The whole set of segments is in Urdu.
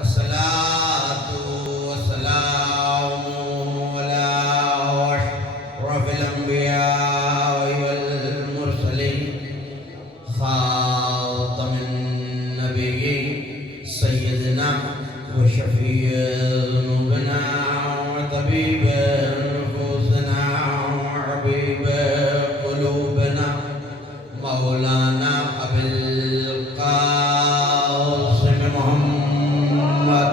الصلاة والسلام على أشرف الأنبياء والمرسلين خاتم النبيين سيدنا وشفيع ذنوبنا وطبيب نفوسنا وحبيب قلوبنا مولانا أبي القاسم محمد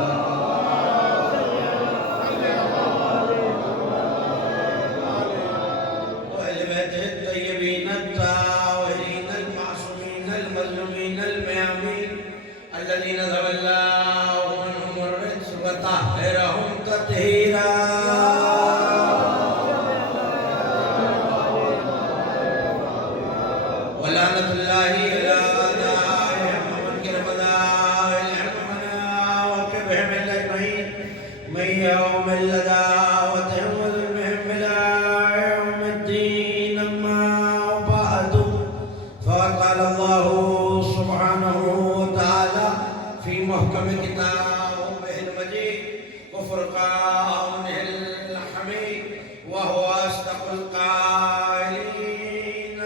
وأهل بيته الطيبين الطاهرين المعصومين المظلومين الميامين الذين ذهب الله عنهم الرجس وطهرهم تطهيرا ولعنة الله على أعدائهم ومنكر مذاهبهم وكبهم الأجمعين من يوم العداوة وظلمهم إلى يوم الدين. أما بعد فقال الله سبحانه وتعالى في محكم كتابه المجيد وفرقانه الحميد وهو أصدق القائلين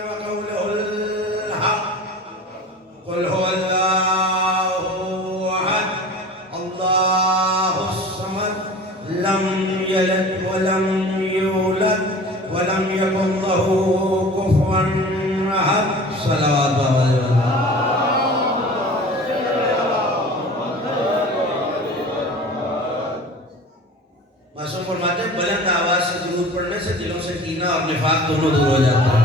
وقوله الحق قل هو الله أحد الله الصمد لم يلد ولم يولد ولم يكن له كفوا أحد. صلوات الله معصوم فرماتے ہیں بلند آواز سے درود پڑھنے سے دلوں سے کینہ اور نفاق دونوں دور ہو جاتا ہے.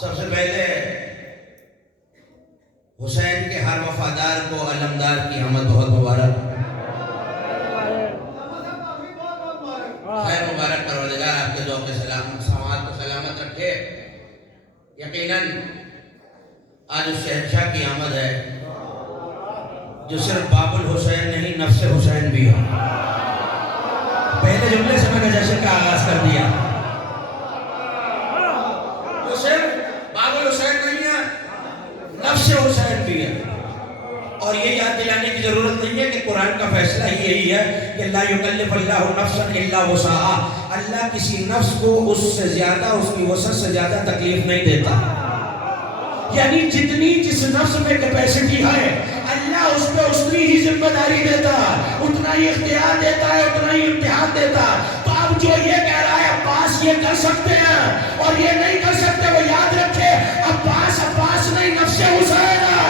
سب سے پہلے حسین کے ہر وفادار کو علمدار کی آمد بہت مبارک. خیر مبارک پروردگار آپ کے ذوق سماعت کو سلامت رکھے. یقیناً آج اس شہنشاہ کی آمد ہے جو صرف باب الحسین نہیں نفس حسین بھی ہو. پہلے جملے سے میں نے جشن کا آغاز کر دیا. جو صرف باب الحسین نہیں ہے نفس حسین بھی ہے. اور یہ یاد دلانے کی ضرورت نہیں ہے کہ قرآن کا فیصلہ ہی یہی ہے کہ لا یکلف اللہ نفسا الا وسعہا. اللہ کسی نفس کو اس سے زیادہ اس کی وسعت سے زیادہ تکلیف نہیں دیتا. یعنی جتنی جس نفس میں کیپیسٹی ہے اللہ اس پہ اتنی ہی ذمہ داری دیتا ہے, اتنا ہی اختیار دیتا ہے, اتنا ہی امتحان دیتا ہے. تو اب جو یہ کہہ رہا ہے عباس یہ کر سکتے ہیں اور یہ نہیں کر سکتے, وہ یاد رکھے عباس نہیں نفس حسین ہے.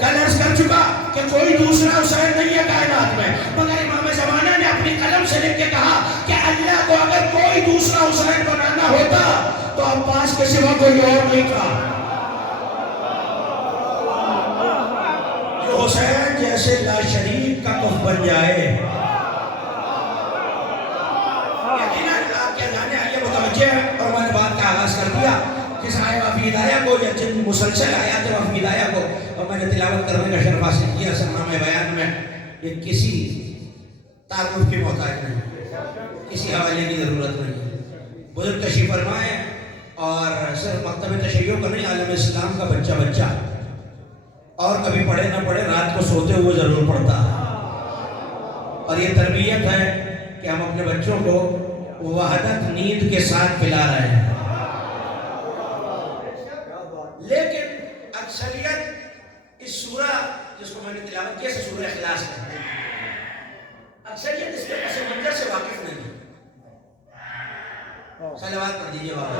کل عرض کر چکا کہ کوئی دوسرا حسین نہیں ہے کائنات میں, مگر امام زمانہ نے اپنی قلم سے لکھ کے کہا کہ اللہ کو اگر کوئی دوسرا حسین بنانا ہوتا تو عباس کے سوا کوئی اور نہیں تھا. جو حسین جیسے لاشریک کا کف بن جائے. یقیناً آپ کے جانے آئیے متوجہ ہے. اور میں نے بات کا آغاز کر دیا کس آئے وفی ہدایہ کو یا جن مسلسل آیات وفی ہدایہ کو, اور میں نے تلاوت کرنے کا شرف حاصل کیا. سرنامہ بیان میں یہ کسی تعارف کی محتاج نہیں, کسی حوالے کی ضرورت نہیں. بزرگ تشریف فرمائے اور صرف مکتب تشیع کا نہیں, عالم اسلام کا بچہ اور کبھی پڑھے نہ پڑھے رات کو سوتے ہوئے ضرور پڑھتا. اور یہ تربیت ہے کہ ہم اپنے بچوں کو وحدت نیند کے ساتھ پلا رہے ہیں. لیکن اکثریت اس سورہ جس کو میں نے تلاوت کیا سے سورہ اخلاص ہے, اکثریت اس کے پس منظر سے واقف نہیں. صلوات پڑھ دیجئے بابا.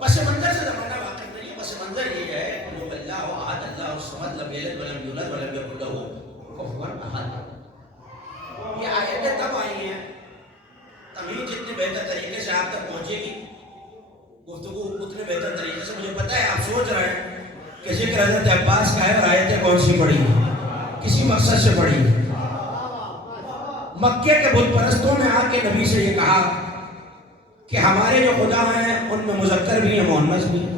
پس منظر سے زمانہ واقف نہیں ہے. پس منظر یہ ہے قل هو اللہ احد اللہ الصمد لم یلد ولم یولد ولم یکن له کفوا احد. یہ آیتیں تب آئی ہیں, تمہید جتنے بہتر طریقے سے آپ تک پہنچے گی, گفتگو اتنے بہتر طریقے سے. مجھے پتا ہے آپ سوچ رہے ہیں کہ ذکر حضرت عباس کا ہے اور آیتیں کون سی پڑھی, کسی مقصد سے پڑھی. مکے کے بت پرستوں نے آ کے نبی سے یہ کہا کہ ہمارے جو خدا ہیں ان میں مذکر بھی ہیں مؤنث بھی ہیں،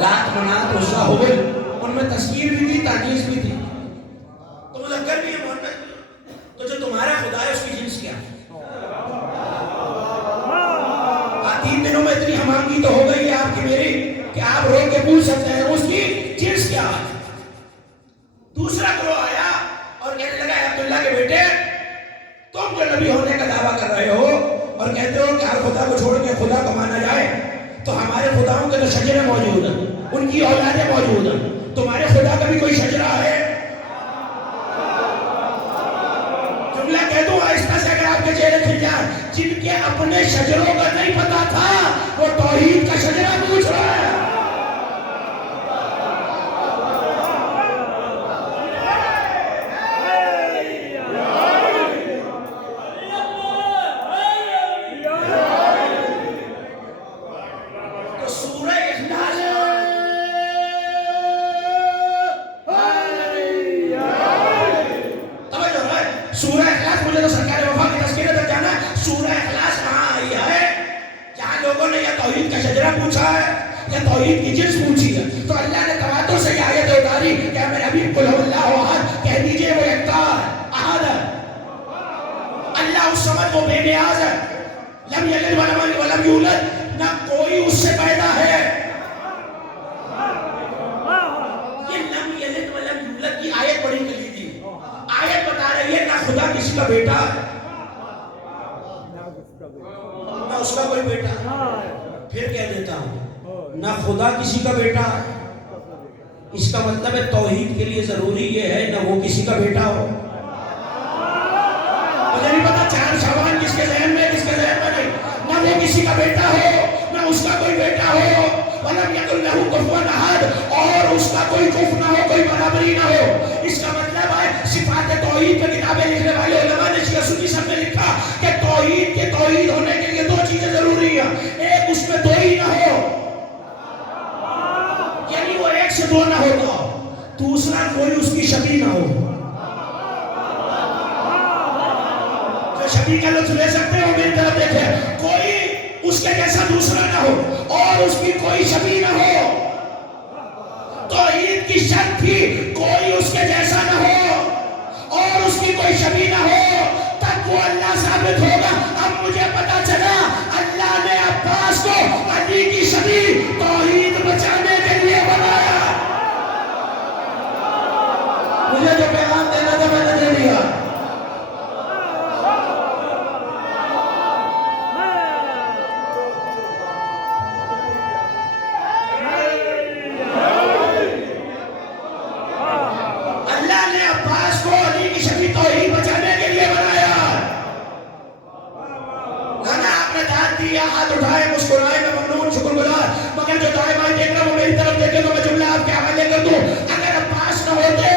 لات منات عزا ہبل ان میں تذکیر بھی تھی تانیث بھی تھی، تو مذکر بھی ہے مؤنث بھی ہے، تو جو تمہارا خدا ہے اس کی جنس کیا ہے؟ 3 دنوں میں اتنی ہمانگی تو ہو گئی ہے آپ کی میری کہ آپ رو کے پوچھ سکتے ہیں اس کی جنس کیا ہے؟ دوسرا گروہ آیا اور کہنے لگا اے عبداللہ کے بیٹے، تم جو نبی ہونے کا دعویٰ کر رہے ہو اور کہتے ہو کہ ہر خدا کو چھوڑ کے خدا کو مانا جائے، تو ہمارے خداؤں کے تو شجرے موجود ہیں، ان کی اولادیں موجود ہیں، تمہارے خدا کا بھی کوئی شجرہ ہے؟ جملہ کہہ دوں آہستہ سے اگر آپ کے چہرے کھل جائیں، جن کے اپنے شجروں کا نہیں پتا تھا وہ توحید کا شجرہ پوچھ رہا ہے۔ سورہ اخلاص، مجھے تو سرکار وفا کی تذکرے تک جانا ہے، سورہ اخلاص کہاں آئی ہے جہاں لوگوں نے یا توحید کا شجرہ پوچھا ہے یا توحید کی جنس پوچھی ہے؟ تو اللہ نے تواتر سے یہ آیت اتاری کہ میرے حبیب قل هو اللہ احد، کہہ دیجئے وہ یکتا احد ہے، اللہ اس سمجھ وہ بے نیاز ہے، لم یلد ولم یولد، نہ کوئی اس سے پیدا ہے۔ یہ لم یلد ولم یولد کی آیت بڑی کلیدی ہے، آیت بتا رہی ہے نہ خدا کسی کا بیٹا نہ اس کا کوئی بیٹا، پھر کہہ دیتا ہوں نہ خدا کسی کا بیٹا، اس کا مطلب ہے توحید کے لیے ضروری یہ ہے نہ وہ کسی کا بیٹا ہو۔ مجھے نہیں پتا 4 شعبان کس کے ذہن میں کس کے ذہن میں نہیں، نہ وہ کسی کا بیٹا ہو نہ اس کا کوئی بیٹا ہو، وَلَمْ يَكُنْ لَهُ كُفُوًا أَحَدٌ، اور اس کا کوئی کف نہ ہو، کوئی برابری نہ ہو۔ اس کا مطلب ہے صفات توحید پہ کتابیں لکھنے والے علماء نے شیعہ سنی سب نے لکھا کہ توحید کے توحید ہونے کے لیے 2 چیزیں ضروری ہیں، ایک اس میں 2 ہی نہ ہو، یعنی وہ 1 سے 2 نہ ہوتا، دوسرا کوئی اس کی شبیہ نہ ہو۔ جو شبیہ کا لفظ لے سکتے ہو میری طرف دیکھیں، کوئی اس کے جیسا دوسرا نہ ہو اور اس کی کوئی شبیہ نہ ہو۔ توحید کی شرط تھی کوئی اس کے جیسا نہ ہو اور اس کی کوئی شبیہ نہ ہو، تب وہ اللہ ثابت ہوگا۔ اب مجھے پتا چلا اللہ نے عباس کو علی کی شبیہ توحید بچانے کے لیے بنایا۔ مجھے جو پیغام دینا تھا میں نے دے دیا۔ ہاتھ اٹھائے مسکرائے میں ممنون شکر گزار، مگر جو دائیں بائیں دیکھ رہا وہ میری طرف دیکھے تو میں جملہ آپ کے حوالے کر دوں۔ اگر عباس نہ ہوتے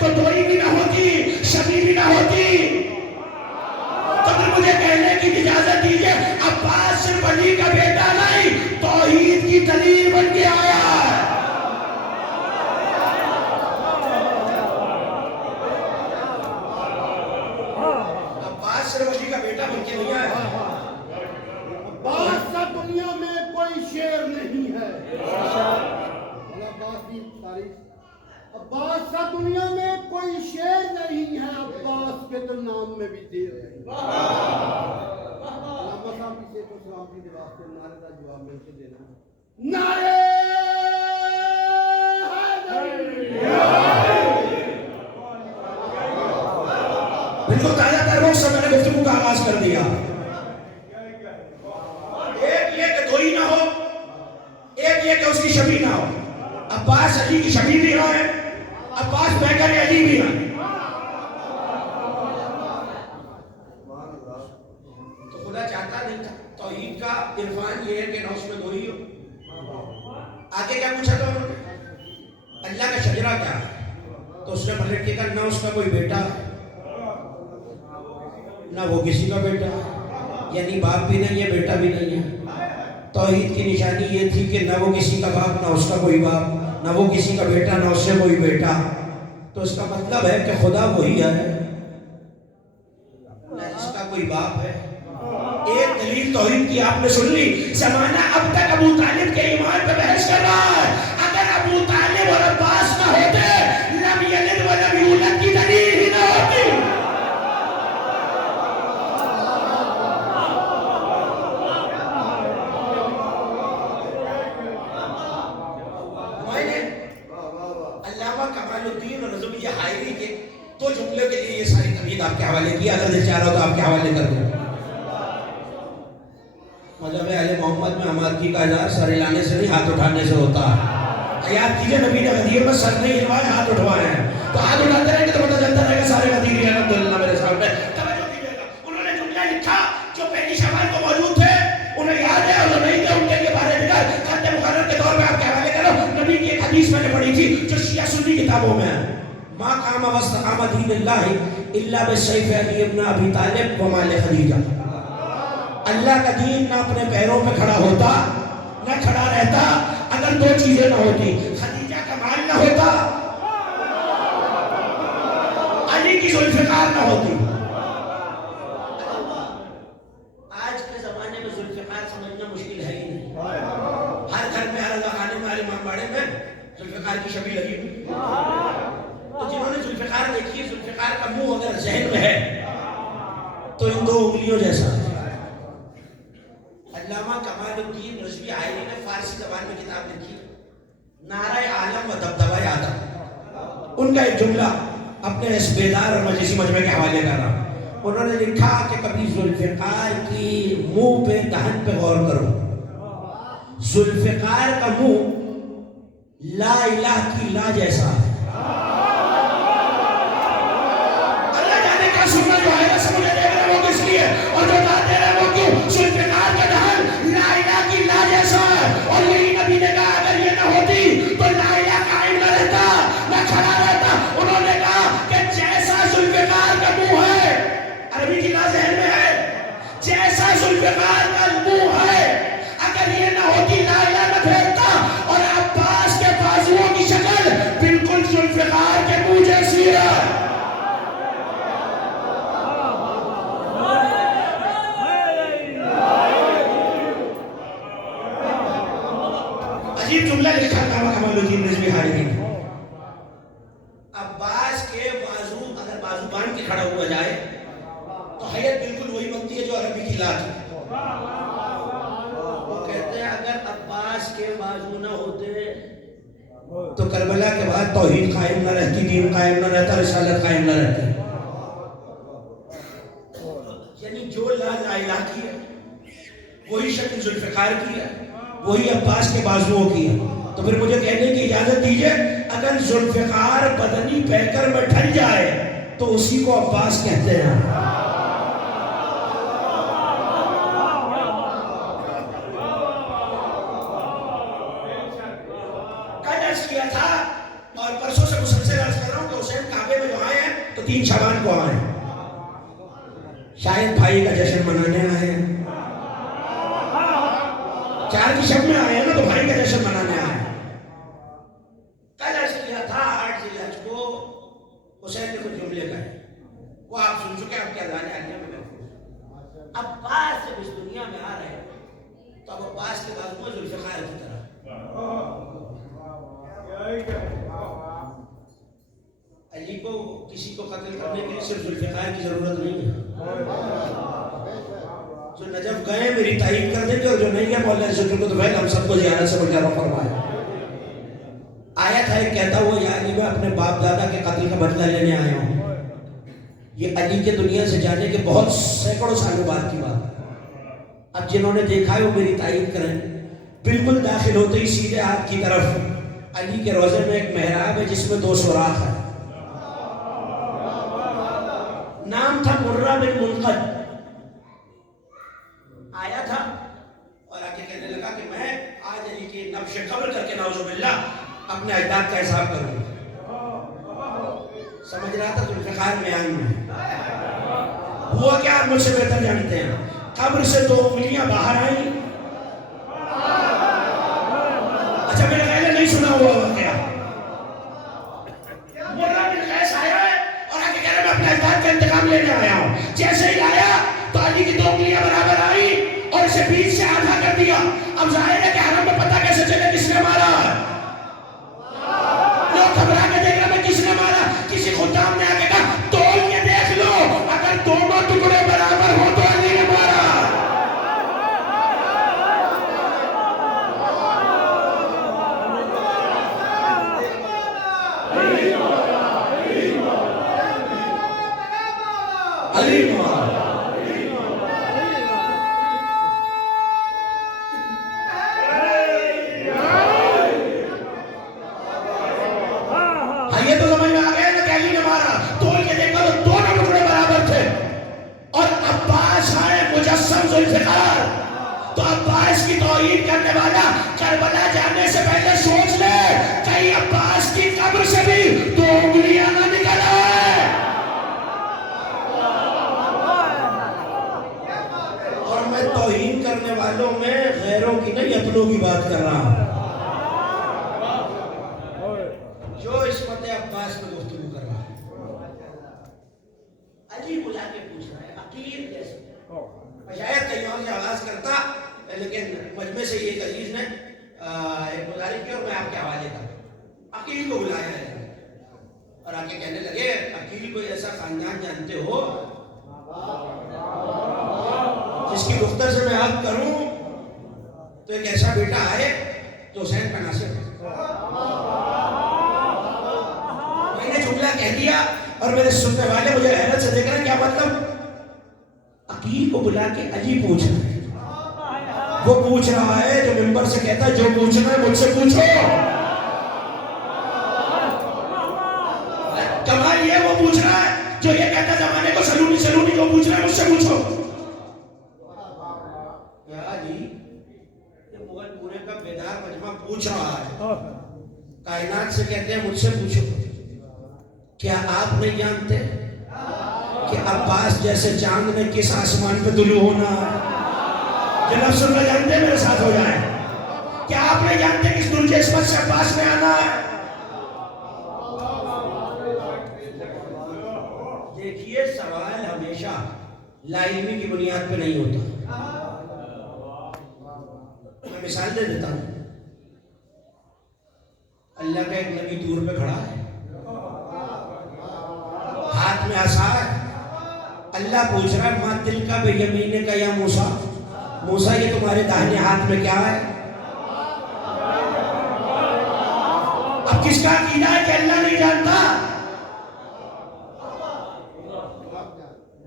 تو دوئی بھی نہ ہوتی، شبیہ بھی نہ ہوتی۔ تو پھر مجھے کہنے کی اجازت دیجئے عباس صرف علی کا بیٹا نہیں، توحید کی دلیل بن کے آیا ہے۔ عباس صرف علی کا بیٹا بن کے نہیں آیا۔ عباس دنیا میں کوئی شیر نہیں ہے، عباس کی تاریخ، عباس دنیا میں کوئی شیر نہیں ہے، عباس کے تو نام میں بھی دیر ہے۔ علامہ صاحب کی سے تو سلامتی کے واسطے نعرے کا جواب مل کے دینا، نعرے بالکل تازہ ترین سے میں نے گفتگو کا آغاز کر دیا۔ ایک یہ کہ اس کی شبیہ نہ ہو، عباس علی کی شبیہ بھی نہ ہے، عباس بیٹر علی بھی ہے، تو خدا چاہتا نہیں تھا۔ توحید کا عرفان یہ ہے کہ نہ اس میں 2 ہی ہو۔ آگے کیا پوچھا تھا انہوں نے؟ اللہ کا شجرہ کیا ہے؟ تو اس نے پلٹ کے کہا نہ اس کا کوئی بیٹا نہ وہ کسی کا بیٹا، یعنی باپ بھی نہیں ہے بیٹا بھی نہیں ہے۔ توحید کی نشانی یہ تھی کہ نہ وہ کسی کا باپ نہ اس کا کوئی باپ، نہ وہ کسی کا بیٹا نہ اس سے کوئی بیٹا۔ تو اس کا مطلب ہے کہ خدا وہی ہے کوئی باپ ہے؟ ایک دلیل توحید کی آپ نے سن لی. زمانہ اب تک ابو طالب کے ایمان پہ بحث کر رہا ہے. اگر ابو طالب اور عباس نہ ہوتے لم یلد ولم یولد کی دلیل ہی نہ ہوتی. علامہ کمال الدین رضوی حائری کے دو جملے کے لیے یہ ساری تمہید آپ کے حوالے کی. اگر دل چاہ رہا ہو تو آپ کے حوالے کر دوں. مذہب اہل محمد میں ہمارکی کا اظہار سر ہلانے سے نہیں ہاتھ اٹھانے سے ہوتا ہے. یاد کیجئے نبی نے غدیر میں سر نہیں ہلوائے ہاتھ اٹھوائے ہیں. تو ہاتھ اٹھاتے رہیں گے تو پتہ چلتا رہے گا سارے غدیر ہیں الحمدللہ میرے سامنے. توجہ کیجئے گا. انہوں نے جملہ لکھا جو پہلی شوال کو موجود تھے انہیں یاد ہے اور جو نہیں تھے ان کے لیے بارے دیگر خط مقرر کے طور پہ آپ کے حوالے کرو. نبی کی ایک حدیث میں نے پڑھی تھی جو شیعہ سنی کتابوں میں ہے. ما قام واستقام دین اللہ الا بالسیف علی ابن ابی طالب و مال خدیجہ. اللہ کا دین نہ اپنے پیروں پہ کھڑا ہوتا نہ کھڑا رہتا اگر دو چیزیں نہ ہوتی. خدیجہ کا مال نہ ہوتا, علی کی ذوالفقار نہ ہوتی. آج کے زمانے میں ذوالفقار سمجھنا مشکل ہے ہی نہیں. ہر گھر میں ہر خانے میں ہر امام باڑے میں ذوالفقار کی شبیہ لگی ہوئی. تو جنہوں نے ذوالفقار دیکھی ہے, ذوالفقار کا منہ اگر ذہن میں ہے تو ان دو انگلیوں جیسا ہے. علامہ کمال الدین رضوی حائری نے فارسی زبان میں کتاب لکھی نعرہ عالم و دبدبہ آدم. ان کا ایک جملہ اپنے اس بیدار اور مجلسی مجمع کے حوالے کر رہا ہوں. انہوں نے لکھا کہ کبھی ذوالفقار کی منہ پہ دہن پہ غور کرو. ذوالفقار کا منہ لا الہ کی لا جیسا ہے. اللہ جانے کا سننا جو ہے نا سمجھے دے رہے وہ کس لیے اور جو دے رہے وہ کیوں. ذوالفقار کا دہن لا الہ کی لا جیسا ہے. اور یہی نبی نے کہا اگر یہ نہ ہوتی تو لا الہ قائم نہ رہتا نہ کھڑا رہتا. انہوں نے کہا کہ جیسا ذوالفقار کا منہ ہے, عربی کی لا ذہن میں ہے, جیسا ذوالفقار کا منہ ہے اگر یہ نہ ہوتی لا الہ نہ پھیلتا. اور عباس کے بازوؤں کی شکل بالکل ذوالفقار کے منہ جیسی ہے. عجیب جملہ لکھا علامہ کمال الدین رضوی حائری نے. عباس کے بازو اگر بازو باندھ کے کھڑا ہوا جائے تو حیت بالکل وہی بنتی ہے جو عربی کی لا تھی. وہ کہتے ہیں اگر عباس کے بازو نہ ہوتے تو کربلا کے بعد توحید قائم نہ رہتی, دین قائم نہ رہتا, رسالت قائم نہ رہتی. یعنی جو لا الہ کی ہے وہی شکل ذوالفقار کی ہے, وہی عباس کے بازوؤں کی ہے. تو پھر مجھے کہنے کی اجازت دیجئے اگر ذوالفقار بدنی پیکر میں ڈھل جائے تو اسی کو عباس کہتے ہیں. کل عرض کیا تھا اور پرسوں سے مسلسل عرض کر رہا ہوں کہ حسین کعبے میں جو آئے ہیں تو 3 شعبان کو آئے ہیں. شاید بھائی کا جشن منانے آئے ہیں, 4 کی شب میں آئے ہیں نا تو بھائی کا جشن منانے آئے ہیں. کل عرض کیا تھا 8 ذی الحج کو حسین نے کچھ جملے کہے, وہ آپ سن چکے, آپ کے اذان عالیہ میں محفوظ. عباس جب اس دنیا میں آ رہے تو اب عباس کے بازو میں ذوالفقار کی طرح. علی کو کسی کو قتل کرنے کے لیے صرف ذوالفقار کی ضرورت نہیں ہے. جو نجف گئے میری تائید کر دیں گے اور جو نہیں ہے مولا عزت القدر ہم سب کو زیارت سے مجرب فرمائے. آیت ہے کہتا ہوا یا علی میں اپنے باپ دادا کے قتل کا بدلہ لینے آیا ہوں. یہ علی کے دنیا سے جانے کے بہت سینکڑوں سالوں بعد کی بات. اب جنہوں نے دیکھا ہے وہ میری تائید کریں. بالکل داخل ہوتے ہی سیدھے ہاتھ کی طرف علی کے روضے میں ایک محراب ہے جس میں 2 سوراخ ہے. نام تھا مرہ بن منقد. آیا تھا اور آ کے کہنے لگا کہ میں آج علی کی نبش قبر کر کے نعوذ باللہ اپنے اجداد کا حساب کروں. سمجھ رہا تھا ذوالفقار میان میں ہوا کیا, آپ مجھ سے بہتر جانتے ہیں. قبر سے 2 انگلیاں باہر آئیں. اچھا میرے خیال نہیں سنا ہوا واقعہ. مرہ بن قیس آیا ہے اور آ کے کہہ رہا میں اپنے اجداد کا انتقام لینے آیا ہوں. جیسے ہی آیا بیچ سے آدھا کر دیا. اب ظاہر ہے کہ حرم میں پتہ کیسے چلے کس نے مارا ہے؟ لوگ گھبرا کے دیکھ رہے ہیں کس نے مارا. کسی خدام نے آ کے کہا تول کے دیکھ لو, اگر دونوں ٹکڑے برابر ہو تو علی نے مارا. علی مارا. یہ تو سمجھ میں آ گیا نا کہ علی نے مارا. تول کے دیکھا تو دونوں ٹکڑے برابر تھے. اور عباس آئے مجسم ذوالفقار. تو عباس کی توہین کرنے والا کربلا جانے سے پہلے سوچ لے کہیں عباس کی قبر سے بھی 2 انگلیاں نہ نکل آئے. اور میں توہین کرنے والوں میں غیروں کی نہیں اپنوں کی بات کر رہا ہوں. جو عصمت عباس میں گفتگو کر رہا ہے, علی بلا کے پوچھ رہا ہے عقیل کیسے. شاید کہیں اور سے آغاز کرتا, لیکن مجمع سے یہ عزیز نے ایک گزارش کی اور میں آپ کے حوالے کا. عقیل کو بلایا ہے اور آ کے کہنے لگے عقیل کوئی ایسا خاندان جانتے ہو جس کی دختر سے میں آپ کروں تو ایک ایسا بیٹا آئے تو حسین کا ناصر. میں نے جملہ کہہ دیا اور میرے سننے والے مجھے حیرت سے دیکھ رہے ہیں کیا مطلب. عقیل کو بلا کے علی پوچھ رہا ہے. وہ پوچھ رہا ہے جو ممبر سے کہتا ہے جو پوچھنا ہے مجھ سے پوچھو. کمال یہ وہ پوچھ رہا ہے جو یہ کہتا ہے زمانے کو سلونی سلونی جو پوچھ رہا ہے مجھ سے پوچھو. کیا جی یہ مغل پورے کا بیدار مجمع پوچھ رہا ہے. کائنات سے کہتے ہیں مجھ سے پوچھو. کیا آپ نہیں جانتے کہ عباس جیسے چاند نے کس آسمان پہ طلوع ہونا ہے؟ جو لفظ سن کر جانتے ہیں میرے ساتھ ہو جائیں. کیا آپ نہیں جانتے کہ اس درج عصمت سے عباس میں آنا ہے؟ دیکھیے سوال ہمیشہ لا علمی کی بنیاد پہ نہیں ہوتا. میں مثال دے دیتا ہوں. اللہ کا ایک نبی دور پہ کھڑا ہے, ہاتھ میں عصا ہے. اللہ پوچھ رہا ہے ماں دل کا بے یمینے کا یا موسیٰ, موسیٰ یہ تمہارے داہنے ہاتھ میں کیا ہے؟ اب کس کا عقیدہ ہے کہ اللہ نہیں جانتا؟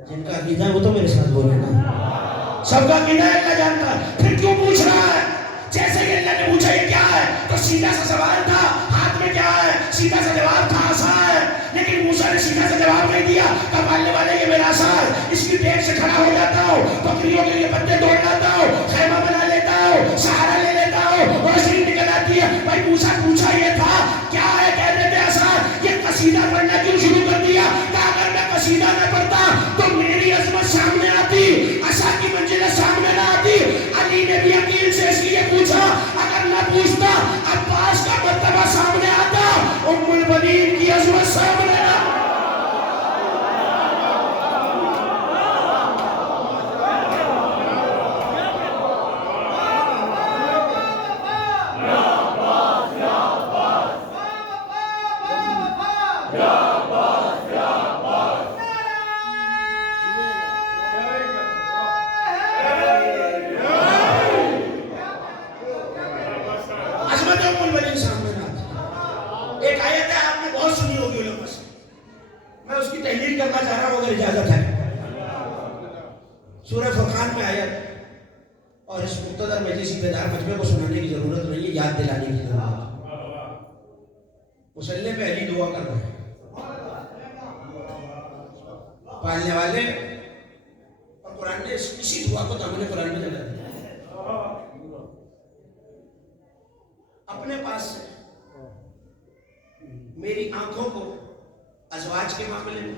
جن کا عقیدہ ہے وہ تو میرے ساتھ بولے نا. سب کا عقیدہ ہے اللہ جانتا ہے. پھر کیوں پوچھ رہا ہے؟ جیسے کہ اللہ نے پوچھا یہ کیا ہے تو سیدھا سا سوال تھا ہاتھ میں کیا ہے, سیدھا سا جواب تھا عصا ہے. لیکن موسیٰ نے سیدھا سا جواب نہیں دیا. کب ماننے والے یہ میرا عصا ہے, اس کی ٹیک سے کھڑا ہو جاتا ہوں, بکریوں کے لیے پتے توڑ لاتا ہوں, خیمہ بنا لیتا ہوں, سہارا لے لیتا ہوں, روشنی نکل آتی ہے. بھائی موسیٰ پوچھا یہ تھا کیا ہے, کہتے تھے عصا. یہ قصیدہ پڑھنا کیوں شروع کر دیا کہ اگر میں قصیدہ نہ پڑھتا تو میری عظمت سامنے آتی, عصا کی منزلیں سامنے نہ آتی. علی نے بھی عقیل سے اس لیے پوچھا, اگر نہ پوچھتا عباس کا مرتبہ سامنے آتا, ام البنین کی عظمت سامنے آتا. ایک آیت ہے آپ نے بہت سنی ہوگی علماء سے, میں اس کی تحلیل کرنا چاہ رہا ہوں اگر اجازت ہے. سورہ فرقان میں آیت, اور اس مقتدر مجلسی بیدار مجمع کو سنانے کی ضرورت نہیں ہے, یاد دلانے کی ضرورت ہے. مسلح پہ علی دعا کر رہے ہیں, پالنے والے, اور قرآن نے اسی دعا کو دامن قرآن میں جگہ دیا. اپنے پاس سے میری آنکھوں کو ازواج کے معاملے میں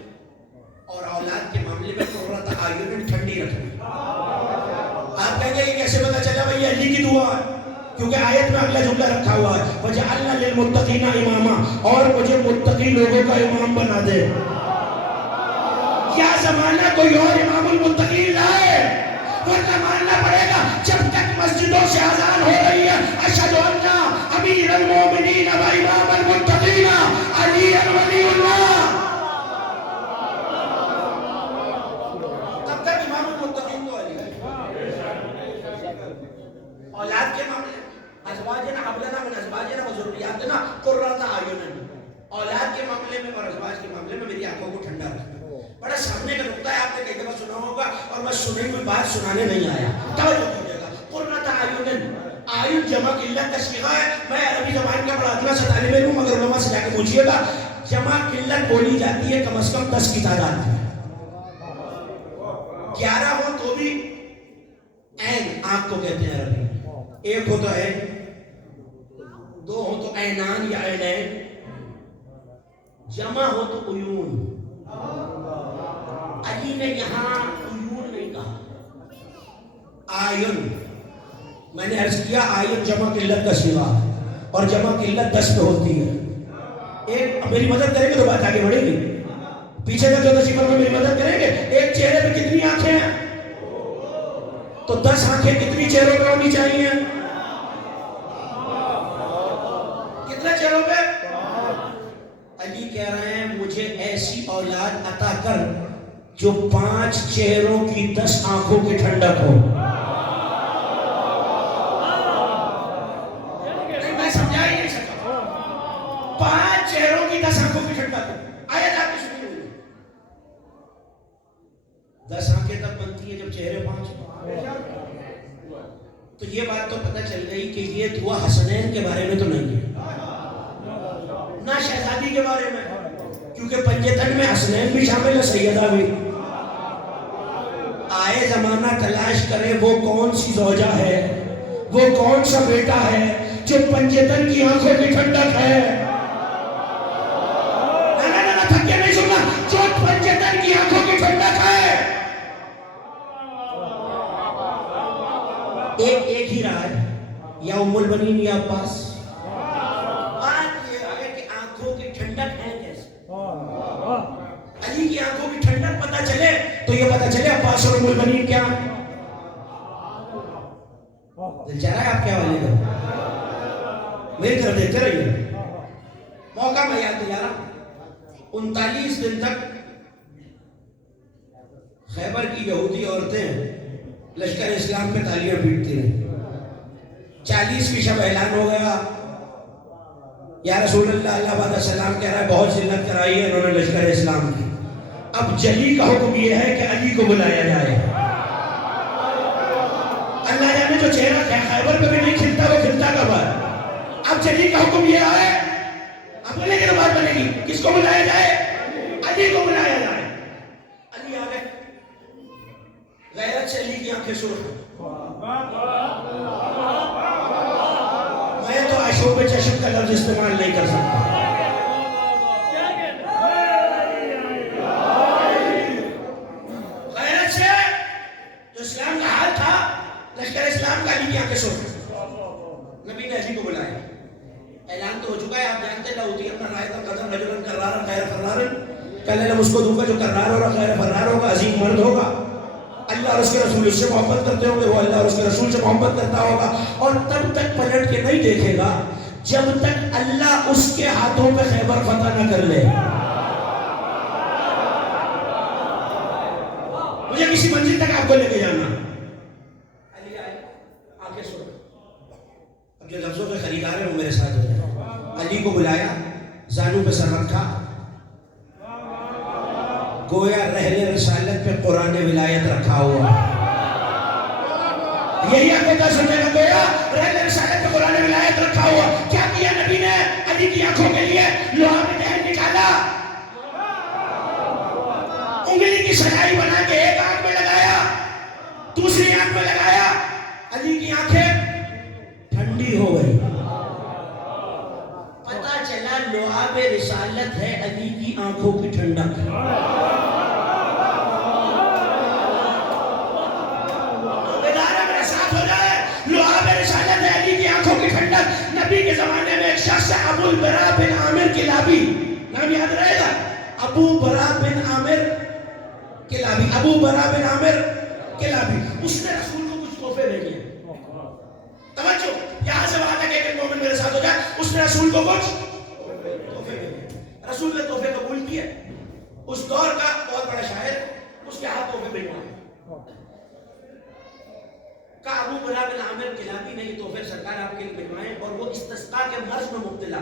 اور اولاد کے معاملے میں قرۃ اعین ٹھنڈی رکھنی. آپ کہیں گے یہ کیسے پتا چلا بھائی یہ علی کی دعا ہے؟ کیونکہ آیت میں اگلا جملہ رکھا ہوا ہے وَجَعَلْنَا لِلْمُتَّقِينَ إِمَامًا, اور مجھے متقی لوگوں کا امام بنا دے. کیا زمانہ کوئی اور امام المتقین لائے ورنہ ماننا پڑے گا جب تک مسجدوں سے اذان ہو رہی ہے اشہد ان امیر المومنین و امام المتقین علی ولی اللہ، تب تک امام المتقین تو علی ہے۔ اولاد کے معاملے ازواجنا حبلنا من ازواجنا و ذریاتنا قرۃ اعین، اولاد کے معاملے میں اور ازواج کے معاملے میں میری آنکھوں کو ٹھنڈا رکھنا۔ بڑا سامنے کا نقطہ ہے، آپ نے کئی دفعہ سنا ہوگا اور میں سنی کوئی بات سنانے نہیں آیا، توجہ کیجیے گا۔ قرۃ اعین، اعین جمع قلت کا صیغہ ہے۔ میں عربی زبان کا بڑا ادنا سا طالب علم ہوں، مگر علماء سے جا کے پوچھیے گا، جمع قلت بولی جاتی ہے کم از کم 10 کی تعداد میں، 11 ہو تو بھی عین آنکھ کو کہتے ہیں عربی میں، ایک ہو تو عین، دو ہو تو عینان یا عینین، جمع ہو تو عیون۔ علی نے یہاں عیون نہیں کہا، آئین۔ میں نے عرض کیا آئین جمع قلت کا صیغہ اور جمع قلت 10 پہ ہوتی ہے۔ ایک میری مدد کریں گے تو بات آگے بڑھے گی، پیچھے کا جو نصیبہ میں میری مدد کریں گے۔ ایک چہرے پہ کتنی آنکھیں ہیں؟ تو 10 آنکھیں کتنی چہروں پہ ہونی چاہیے؟ کتنے چہروں پہ؟ علی کہہ رہے ہیں مجھے ایسی اولاد عطا کر جو 5 چہروں کی 10 آنکھوں کی ٹھنڈک ہو۔ نہیں میں سمجھا ہی نہیں سکا، 5 چہروں کی 10 آنکھوں کی ٹھنڈک ہو۔ آیت آپ کی سنی ہوئی، 10 آنکھیں تب بنتی ہیں جب چہرے 5۔ تو یہ بات تو پتہ چل گئی کہ یہ دعا حسنین کے بارے میں تو نہیں ہے، نہ شہزادی کے بارے میں، کیونکہ پنجتن میں حسنین بھی شامل ہے، سیدہ بھی۔ آئے زمانہ تلاش کرے وہ کون سی زوجہ ہے، وہ کون سا بیٹا ہے جو پنجتن کی آنکھوں کی ٹھنڈک ہے۔ نہ تھکے نہیں سننا، جو پنجتن کی آنکھوں کی ٹھنڈک ہے۔ ایک ہی رہا ہے، یا ام البنین یا عباس۔ بات یہ ہے کہ آنکھوں کی ٹھنڈک ہے کیسے؟ علی کی آنکھوں کی ٹھنڈک پتہ چلے تو یہ پتہ چلے عباس اور ام البنین کیا؟ دل چاہ رہا ہے آپ کیا والے گا؟ میری طرف دیکھتے رہیے۔ موقع میں یاد دلا رہا، 39 دن تک خیبر کی یہودی عورتیں لشکر اسلام میں تالیاں پیٹتی رہیں۔ 40ویں شب اعلان ہو گیا، یا رسول اللہ، اللہ بعد السلام کہہ رہا ہے بہت ذلت کرائی ہے انہوں نے لشکر اسلام کی، اب جلی کا حکم یہ ہے کہ علی کو بلایا جائے۔ اللہ جانے جو چہرہ خیبر پہ بھی نہیں کھلتا وہ کھلتا کب ہے؟ اب جلی کا حکم یہ آئے، اب بولے کہ بات بنے گی، کس کو بلایا جائے؟ علی کو بلایا جائے۔ علی آ گئے، غیرت سے علی کی آنکھیں سرخ، میں تو عاشق پہ چشم کا لفظ استعمال نہیں کر سکتا۔ غیرت سے جو اسلام کا حال تھا، لشکر اسلام کا علی کی آنکھیں سرخ۔ نبی نے علی کو بلایا، اعلان تو ہو چکا ہے، آپ جانتے ہیں لَأُوتِيَنَّ رَائِدَ الْقَدَمْ رَجُلًا كَرَّارًا غَيْرَ فَرَّارٍ، کل علم اس کو دوں گا جو کرار ہوگا، غیر فرار ہوگا، عظیم مرد ہوگا، اللہ اور اس کے رسول اس سے محبت کرتے ہوں گے، وہ اللہ اور اس کے رسول سے محبت کرتا ہوگا، اور تب تک پلٹ کے نہیں دیکھے گا جب تک اللہ اس کے ہاتھوں پہ خیبر فتح نہ کر لے۔ مجھے کسی منزل تک آپ کو لے کے جانا۔ علی آئے، آنکھیں سو، اب جو لفظوں کے خریدار ہیں وہ میرے ساتھ ہو جائے۔ علی کو بلایا، زانوں پہ سر رکھا، گویا رحل رسالت پہ قرآن ولایت رکھا ہوا۔ یہی آپ کو کیا سمجھے گا؟ گویا رحل رسالت پہ قرآن ولایت رکھا ہوا۔ کیا کیا نبی نے علی کی آنکھوں کے لیے؟ لوہا میں دہن نکالا، انگلی کی سجائی بنا کے ایک آنکھ میں لگایا، دوسری آنکھ میں لگایا، علی کی آنکھیں ٹھنڈی ہو گئی۔ پتا چلا لعاب رسالت ہے علی کی آنکھوں کی ٹھنڈک۔ نبی کے زمانے میں ایک شخص ہے ابو البراء بن عامر کلابی، نام یاد رہے گا، ابو براء بن عامر کلابی، ابو براء بن عامر کلابی۔ اس نے مومن میرے ساتھ ہو جائے. اس نے رسول کو کچھ تحفے بھیجے. رسول نے تحفے قبول کیے. اس دور کا بہت بڑا شاعر اس کے ہاتھ تحفے بھیجوائے. کہا ابو بلا بن عامر کلابی نے یہ تحفے سرکار آپ کے لیے بھیجوائے اور وہ استسقاء کے مرض میں مبتلا.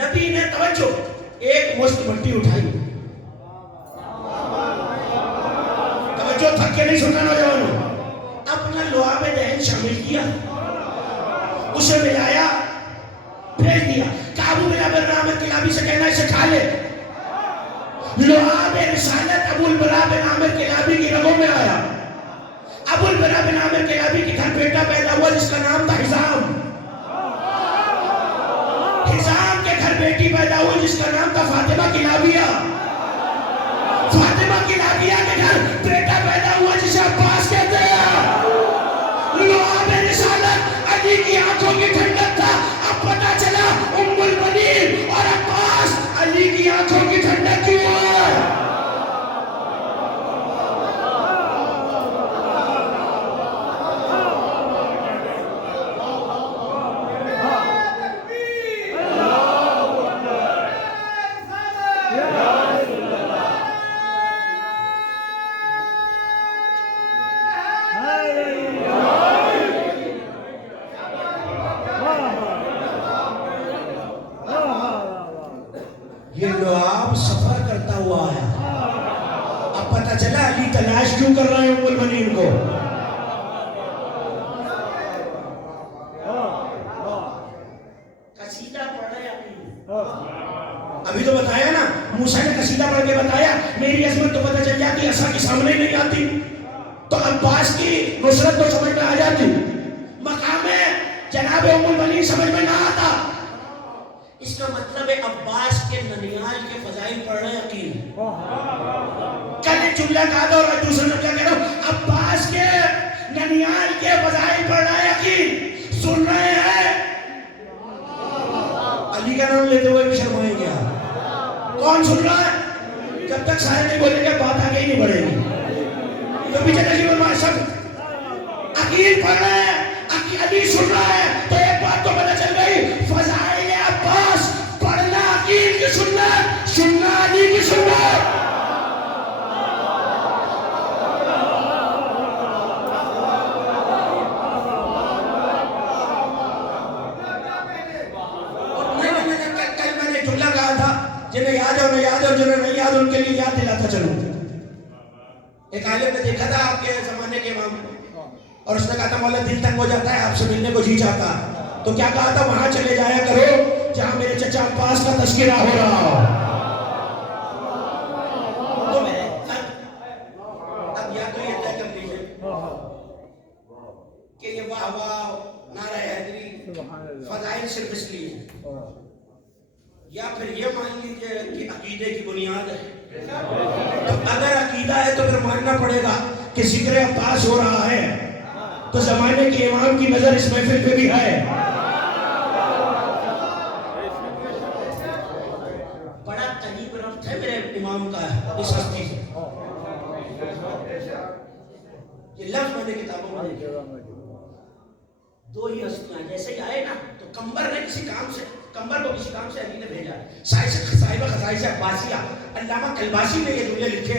نبی نے توجہ ایک مشت مٹی اٹھائی. توجہ تھک کے نہیں سننا نوجوانوں. اپنا لعاب دہن شامل کیا, اسے ملایا, بھیج دیا. ابو بلا بن عامر کلابی سے کہنا اسے کھا لے. لعاب رسالت ابو البلا بن عامر کلابی کی رگوں میں آیا. ابو البلا بن عامر کلابی کے گھر بیٹا پیدا ہوا جس کا نام تھا حزام. حزام کے گھر بیٹی پیدا ہوئی جس کا نام تھا فاطمہ کلابیہ. فاطمہ کلابیہ کے گھر بیٹا پیدا ہوا جسے عباس کہتے ہیں. لعاب رسالت علی کی آنکھوں کی ٹھنڈک تھا. اب پتا چلا ام البنین اور عباس علی کی آنکھوں کی ٹھنڈک کیوں ہے. یہ لعاب سفر کرتا ہوا آیا. اب پتا چلا علی تلاش کیوں کر رہے ہیں ام البنین کو. قصیدہ پڑھ رہے ہیں. ابھی تو بتایا نا, موسیٰ نے قصیدہ پڑھ کے بتایا میری عظمت تو پتہ چل جاتی, عصا کی سامنے نہیں آتی. تو عباس کی نصرت تو سمجھ میں آ جاتی, مقام جناب ام البنین سمجھ میں نہ آتا. اس کا مطلب ہے عباس کے ننیال کے فضائل پڑھ رہے ہیں یقین. کل ایک جملہ کہا تھا اور دوسرا جملہ کہہ رہا ہوں. عباس کے ننیال کے فضائل پڑھ رہے ہیں یقین. سن رہے ہیں علی کا نام لیتے ہوئے بھی شرمائیں گے. کون سن رہا ہے؟ جب تک سارے نہیں بولیں گے بات آگے ہی نہیں بڑھے گی. تو پیچھے تشریف فرمائے سب عقیل پڑھ رہے ہیں, علی سن رہا ہے. تو ایک بات تو پتہ چل گئی, فضائل عباس پڑھنا عقیل کی سنت, سننا علی کی سنت. کل میں نے جملہ کہا تھا, جنہیں یاد ہے انہیں یاد ہے اور جنہیں نہیں یاد ان کے لیے یاد دلاتا چلوں. ایک عالم نے دیکھا تھا آپ کے زمانے کے امام اور اس نے کہا تھا مولا دل تنگ ہو جاتا ہے, آپ سے ملنے کو جی چاہتا. تو کیا کہا تھا, وہاں چلے جایا کرو جہاں میرے چچا عباس کا تذکرہ ہو رہا ہو. تو میں اب یا تو یہ طے کر لیجیے کہ یہ واہ واہ نعرہ حیدری فضائل صرف اس لیے, یا پھر یہ مان لیجیے کہ عقیدے کی بنیاد ہے. تو اگر عقیدہ ہے تو پھر ماننا پڑے گا کہ ذکر عباس ہو رہا ہے تو زمانے کے امام کی نظر اس محفل پہ بھی ہے. بڑا قریب رفت ہے میرے امام کا اس ہستی سے. یہ لفظ میں نے کتابوں میں دیکھے, دو ہی ہستیاں جیسے ہی آئے نا تو کمبر نے کسی کام سے, کمبر کو کسی کام سے علی نے بھیجا. صاحب خزائن عباسیہ علامہ کلباسی نے یہ جملے لکھے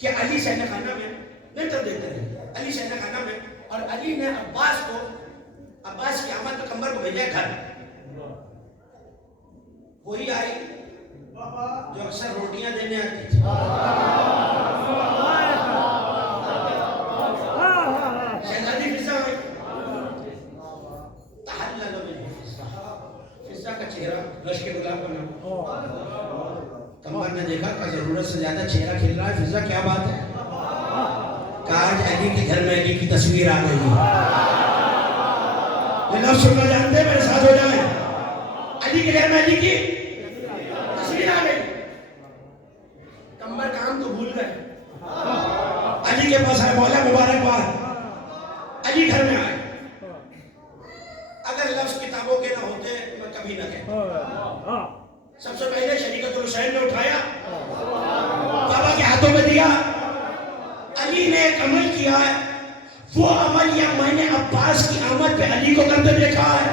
کہ علی سینہ خانہ میں ننتر دیتے رہے, علی سینہ خانہ میں, اور علی نے عباس کی آمد میں کمبر کو بھیجا گھر. وہی آئی جو اکثر روٹیاں دینے آتی تھی. شہزادی فضا آئی, تحلل فضا کا چہرہ رش کے گلاب کا نام. کمبر نے دیکھا کہ ضرورت سے زیادہ چہرہ کھل رہا ہے, فضا کیا بات ہے؟ آج علی کے گھر میں علی کی تصویر آ گئی ہے. یہ لفظ سننا جانتے ہیں, میرے ساتھ ہو جائیں. علی کے گھر میں علی کی تصویر آ گئی. کمبر کام تو بھول گئے, علی کے پاس آئے, مولا مبارکباد, علی گھر میں آئے. اگر لفظ کتابوں کے نہ ہوتے میں کبھی نہ کہتا. سب سے پہلے شریعت الحسین نے اٹھایا, بابا کے ہاتھوں میں دیا. علی نے ایک عمل کیا ہے, وہ عمل یا میں نے عباس کی آمد پہ علی کو کرتے دیکھا ہے.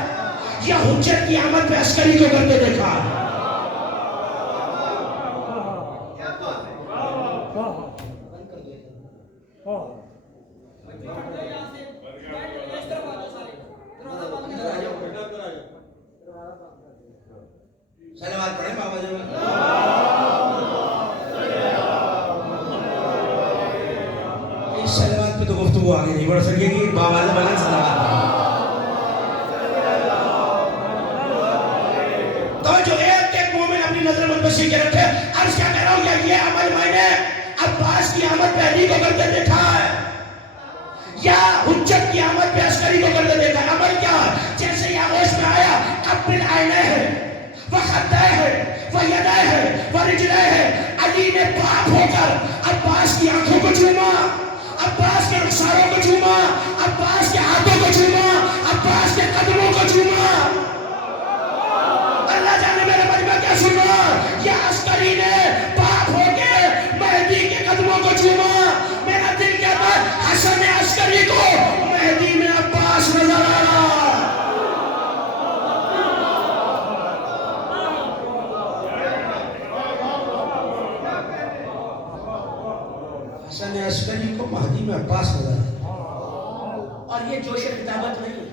یا حجت کی آمد پہ عسکری کو کرتے دیکھا؟ صلوات پڑھیں بابا جی. اس صلوات پہ تو گفتگو آگے نہیں بڑھ سکے گی. بابا جی بلند صلوات پڑھیں. توجہ ایک مومن اپنی نظر منتشر کے رکھے. عرض کیا کہہ رہا ہوں کہ یہ عمل میں نے عباس کی آمد پہ علی کو کرتے دیکھا ہے یا حجت کی آمد پہ عسکری کو کرتے دیکھا ہے. عمل کیا ہے؟ جیسے یہ آغوش میں آیا قبل عینے ہے وخدے ہے ویدے ہے ورجلے ہے. علی نے باپ ہو کر عباس کی آنکھوں کو چوما, عباس کے رخساروں کو چوما, عباس کے ہاتھوں کو چوما, عباس کے قدموں کو چوما. اللہ جانے میرے مجمع کیا سنا, یہ عسکری نے باپ ہو کے مہدی کے قدموں کو چوما. میرا دل کہتا ہے حسن عسکری کو مہدی میں عباس نظر آ رہا. حسن عسکری کو مہدی میں عباس نظر آ. اور یہ جوش کتابت نہیں,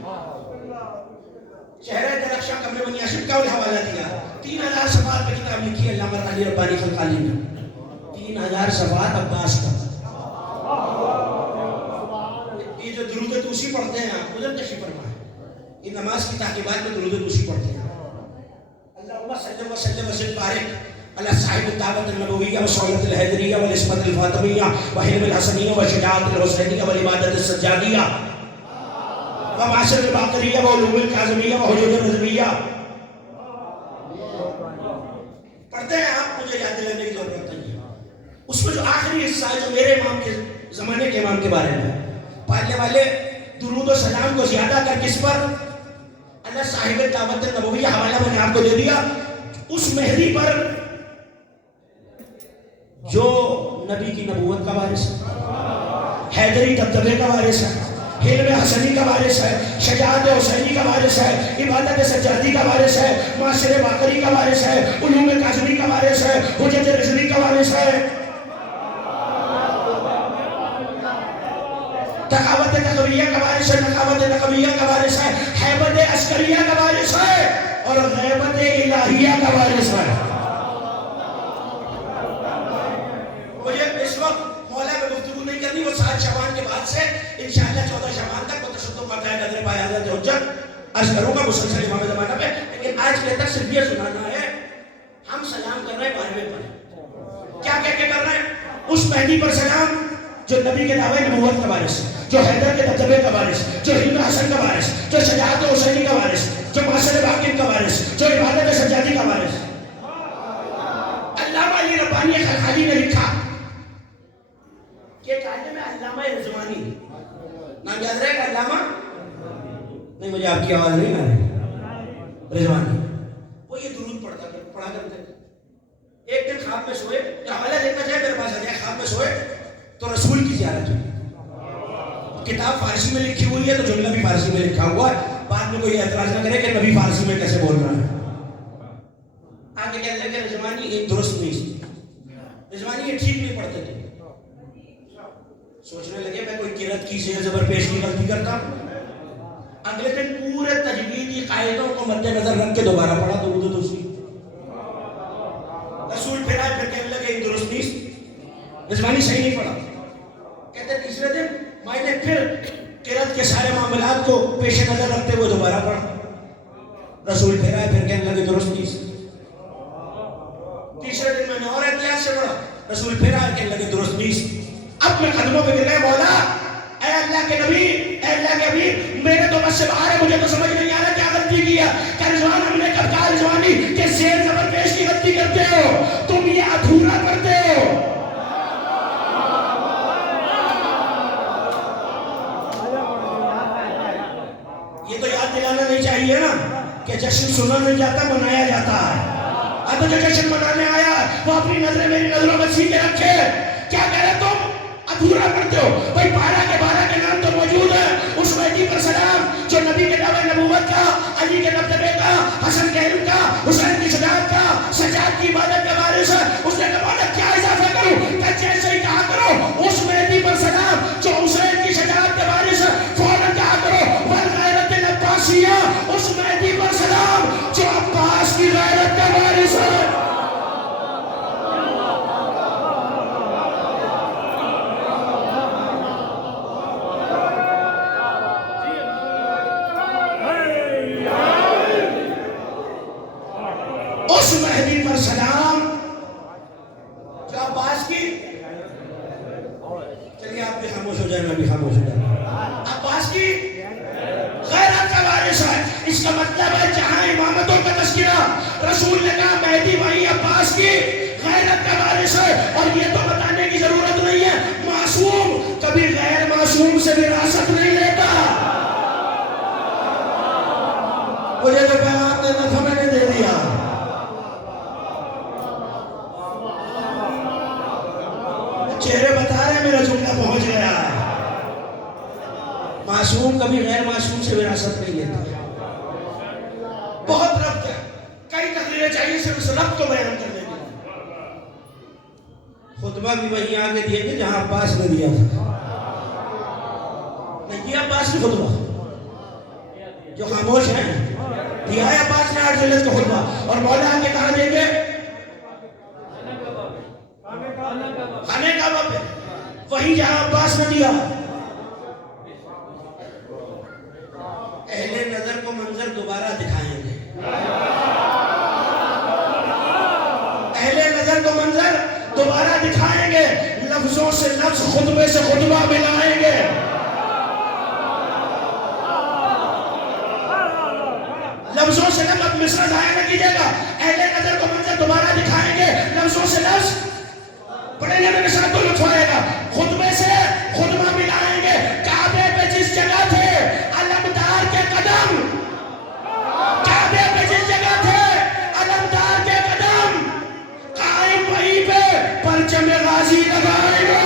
چہرہ درخشاں کمرے بنی عاشق کا حوالہ دیا. 3000 صفحات پہ کتاب لکھی ہے علامہ علی ربانی خلقانی نے. 3000 صفحات عباس کا. یہ جو درود توسی پڑھتے ہیں آپ ادھر تشریف فرمائیں. یہ نماز کی تحقیقات میں درود توسی پڑھتے ہیں. اللہم صلی وسلم وزد بارک علی صاحب الدعوت النبویہ وسولت الحیدریہ والعصمت الفاطمیہ وحلم الحسنیہ وشجاعت الحسینیہ والعبادت السجادیہ ومعاشر الباقریہ وعلوم الکاظمیہ وحجوج الرضویہ. پڑھتے ہیں آپ, مجھے یاد دلانے کی ضرورت نہیں ہے. اس میں جو آخری حصہ ہے جو میرے امام کے زمانے کے امام کے بارے میں, پہلے والے درود و سلام کو زیادہ کر کس پر؟ اللہ صاحب دعوت النبوی. حوالہ میں نے آپ کو دے دیا. اس مہدی پر جو نبی کی نبوت کا وارث ہے, حیدری دبدبے کا وارث ہے, حلم حسنی کا وارث ہے, شجاعت حسینی کا وارث ہے, عبادت سجادی کا وارث ہے, معاشر باقری کا وارث ہے, علوم کاظمی کا وارث ہے, حجت رضوی کا وارث ہے, تقاوت تقویہ کا وارث ہے, نقاوت تقویہ کا وارث ہے, حیبت عسکریہ کا وارث ہے اور غیبت الہیہ کا وارث ہے. مجھے اس وقت مولا میں گفتگو نہیں کرنی, وہ 7 شعبان کے بعد سے انشاءاللہ 14 شعبان تک وہ تشدد کا قائد حضرت پایا حضرت حجت عرض کروں گا مسلسل امام زمانہ پہ. لیکن آج کے تک صرف یہ سنانا ہے, ہم سلام کر رہے ہیں 12ویں پر. کیا کہہ کے کر رہے ہیں؟ اس مہدی پر سلام جو نبی کے دعوے نبوت کا وارث, جو حیدر کے دبدبے کا وارث, جو حلم حسن کا وارث, جو شجاعت حسینی کا وارث, جو معاشر باقر کا وارث, جو عبادت سجادی کا وارث. علامہ علی ربانی خلقانی نے لکھا کہ ایک عالم ہے علامہ رضوانی, نام یاد رہے گا علامہ؟ نہیں, مجھے آپ کی آواز نہیں آ رہی. رضوانی وہ یہ درود پڑھا کرتے تھے. ایک دن خواب میں سوئے, حوالہ دیکھنا چاہے میرے پاس آ جائے. خواب میں سوئے تو رسول کی زیارت ہوئی. کتاب فارسی میں لکھی ہوئی ہے تو جملہ بھی فارسی میں لکھا ہوا ہے. بعد میں کوئی اعتراض نہ کرے کہ نبی فارسی میں کیسے بول رہا ہے. آگے کہنے لگے رضوانی یہ درست نہیں, رضوانی یہ ٹھیک نہیں پڑھتے تھے. سوچنے لگے میں کوئی قرأت کی زیر زبر پیش کی غلطی کرتا ہوں. اگلے دن پورے تجویدی قاعدوں کو مد نظر رکھ کے دوبارہ پڑھا درود توسی. رسول پھر آئے, پھر کہنے لگے یہ درست نہیں, رضوانی صحیح نہیں پڑھا. کہتے تیسرے دن میں نے پھر قرأت کے سارے معاملات کو پیش نظر رکھتے ہوئے دوبارہ پڑھا. رسول پھر آئے, پھر کہنے لگے درست نہیں. تیسرے دن میں نے اور احتیاط سے پڑھا. رسول پھر آئے, کہنے لگے درست نہیں. اب میں قدموں پہ گر گئے, مولا اے اللہ کے نبی, اے اللہ کے حبیب, میرے تو بس سے باہر ہے, مجھے تو سمجھ نہیں آ رہا کیا غلطی کیا. کہ رضوان ہم نے کب کہا رضوانی کہ زیر زبر پیش کی غلطی کرتے ہو, تم یہ ادھورا کرتے ہو. یہ تو یاد دلانا نہیں چاہیے نا کہ جشن سنا نہیں جاتا, منایا جاتا ہے. اب جو جشن منانے آیا وہ اپنی نظریں میری نظروں میں سیدھے رکھے. کیا کہہ رہے تم ادھورا کرتے ہو؟ بھائی 12 کے نام تو موجود ہے. اس مہدی پر سلام جو نبی کے دعوے نبوت کا, علی کے دبدبے اندر. عباس کی غیرت کا وارث ہے. اس کا مطلب ہے جہاں امامتوں کا تذکرہ رسول نے کہا مہدی وہیں عباس کی غیرت کا وارث ہے. اور یہ تو بتانے کی ضرورت نہیں ہے معصوم کبھی غیر معصوم سے وراثت نہیں لیتا. مجھے تو پیغام نے نہ سمجھنے دے دیا. چہرے بتا رہے ہیں میرا جملہ پہنچ گیا ہے. معصوم کبھی غیر معصوم سے وراثت نہیں لیتا. بہت ربط ہے. کئی تقریریں چاہیے صرف اس ربط کو بیان کرنے کے لیے. خطبہ بھی وہیں آگے دیے تھے جہاں عباس نے دیا تھا. نہیں یہ عباس کی خطبہ جو خاموش ہیں دیا ہے عباس نے 8 جلد کا خطبہ. اور مولا آگے کہاں دیں گے خانے کعبہ پہ وہیں جہاں عباس نے دیا. اہل نظر کو منظر دوبارہ دکھائیں گے. اہل نظر کو منظر دوبارہ دکھائیں گے. لفظوں سے لفظ خطبے سے خطبہ ملائیں گے. لفظوں سے لفظ مصرع ضائع نہ کیجیے گا. اہل نظر کو منظر دوبارہ دکھائیں گے. لفظوں سے لفظ پڑھیں گے میرے ساتھ دونوں چھوڑے گا. خطبے سے خطبہ ملائیں گے. کعبے پہ جس جگہ تھے علمدار کے قدم کعبے پہ جس جگہ تھے علمدار کے قدم قائم وہیں پہ پرچم غازی لگائیں گے.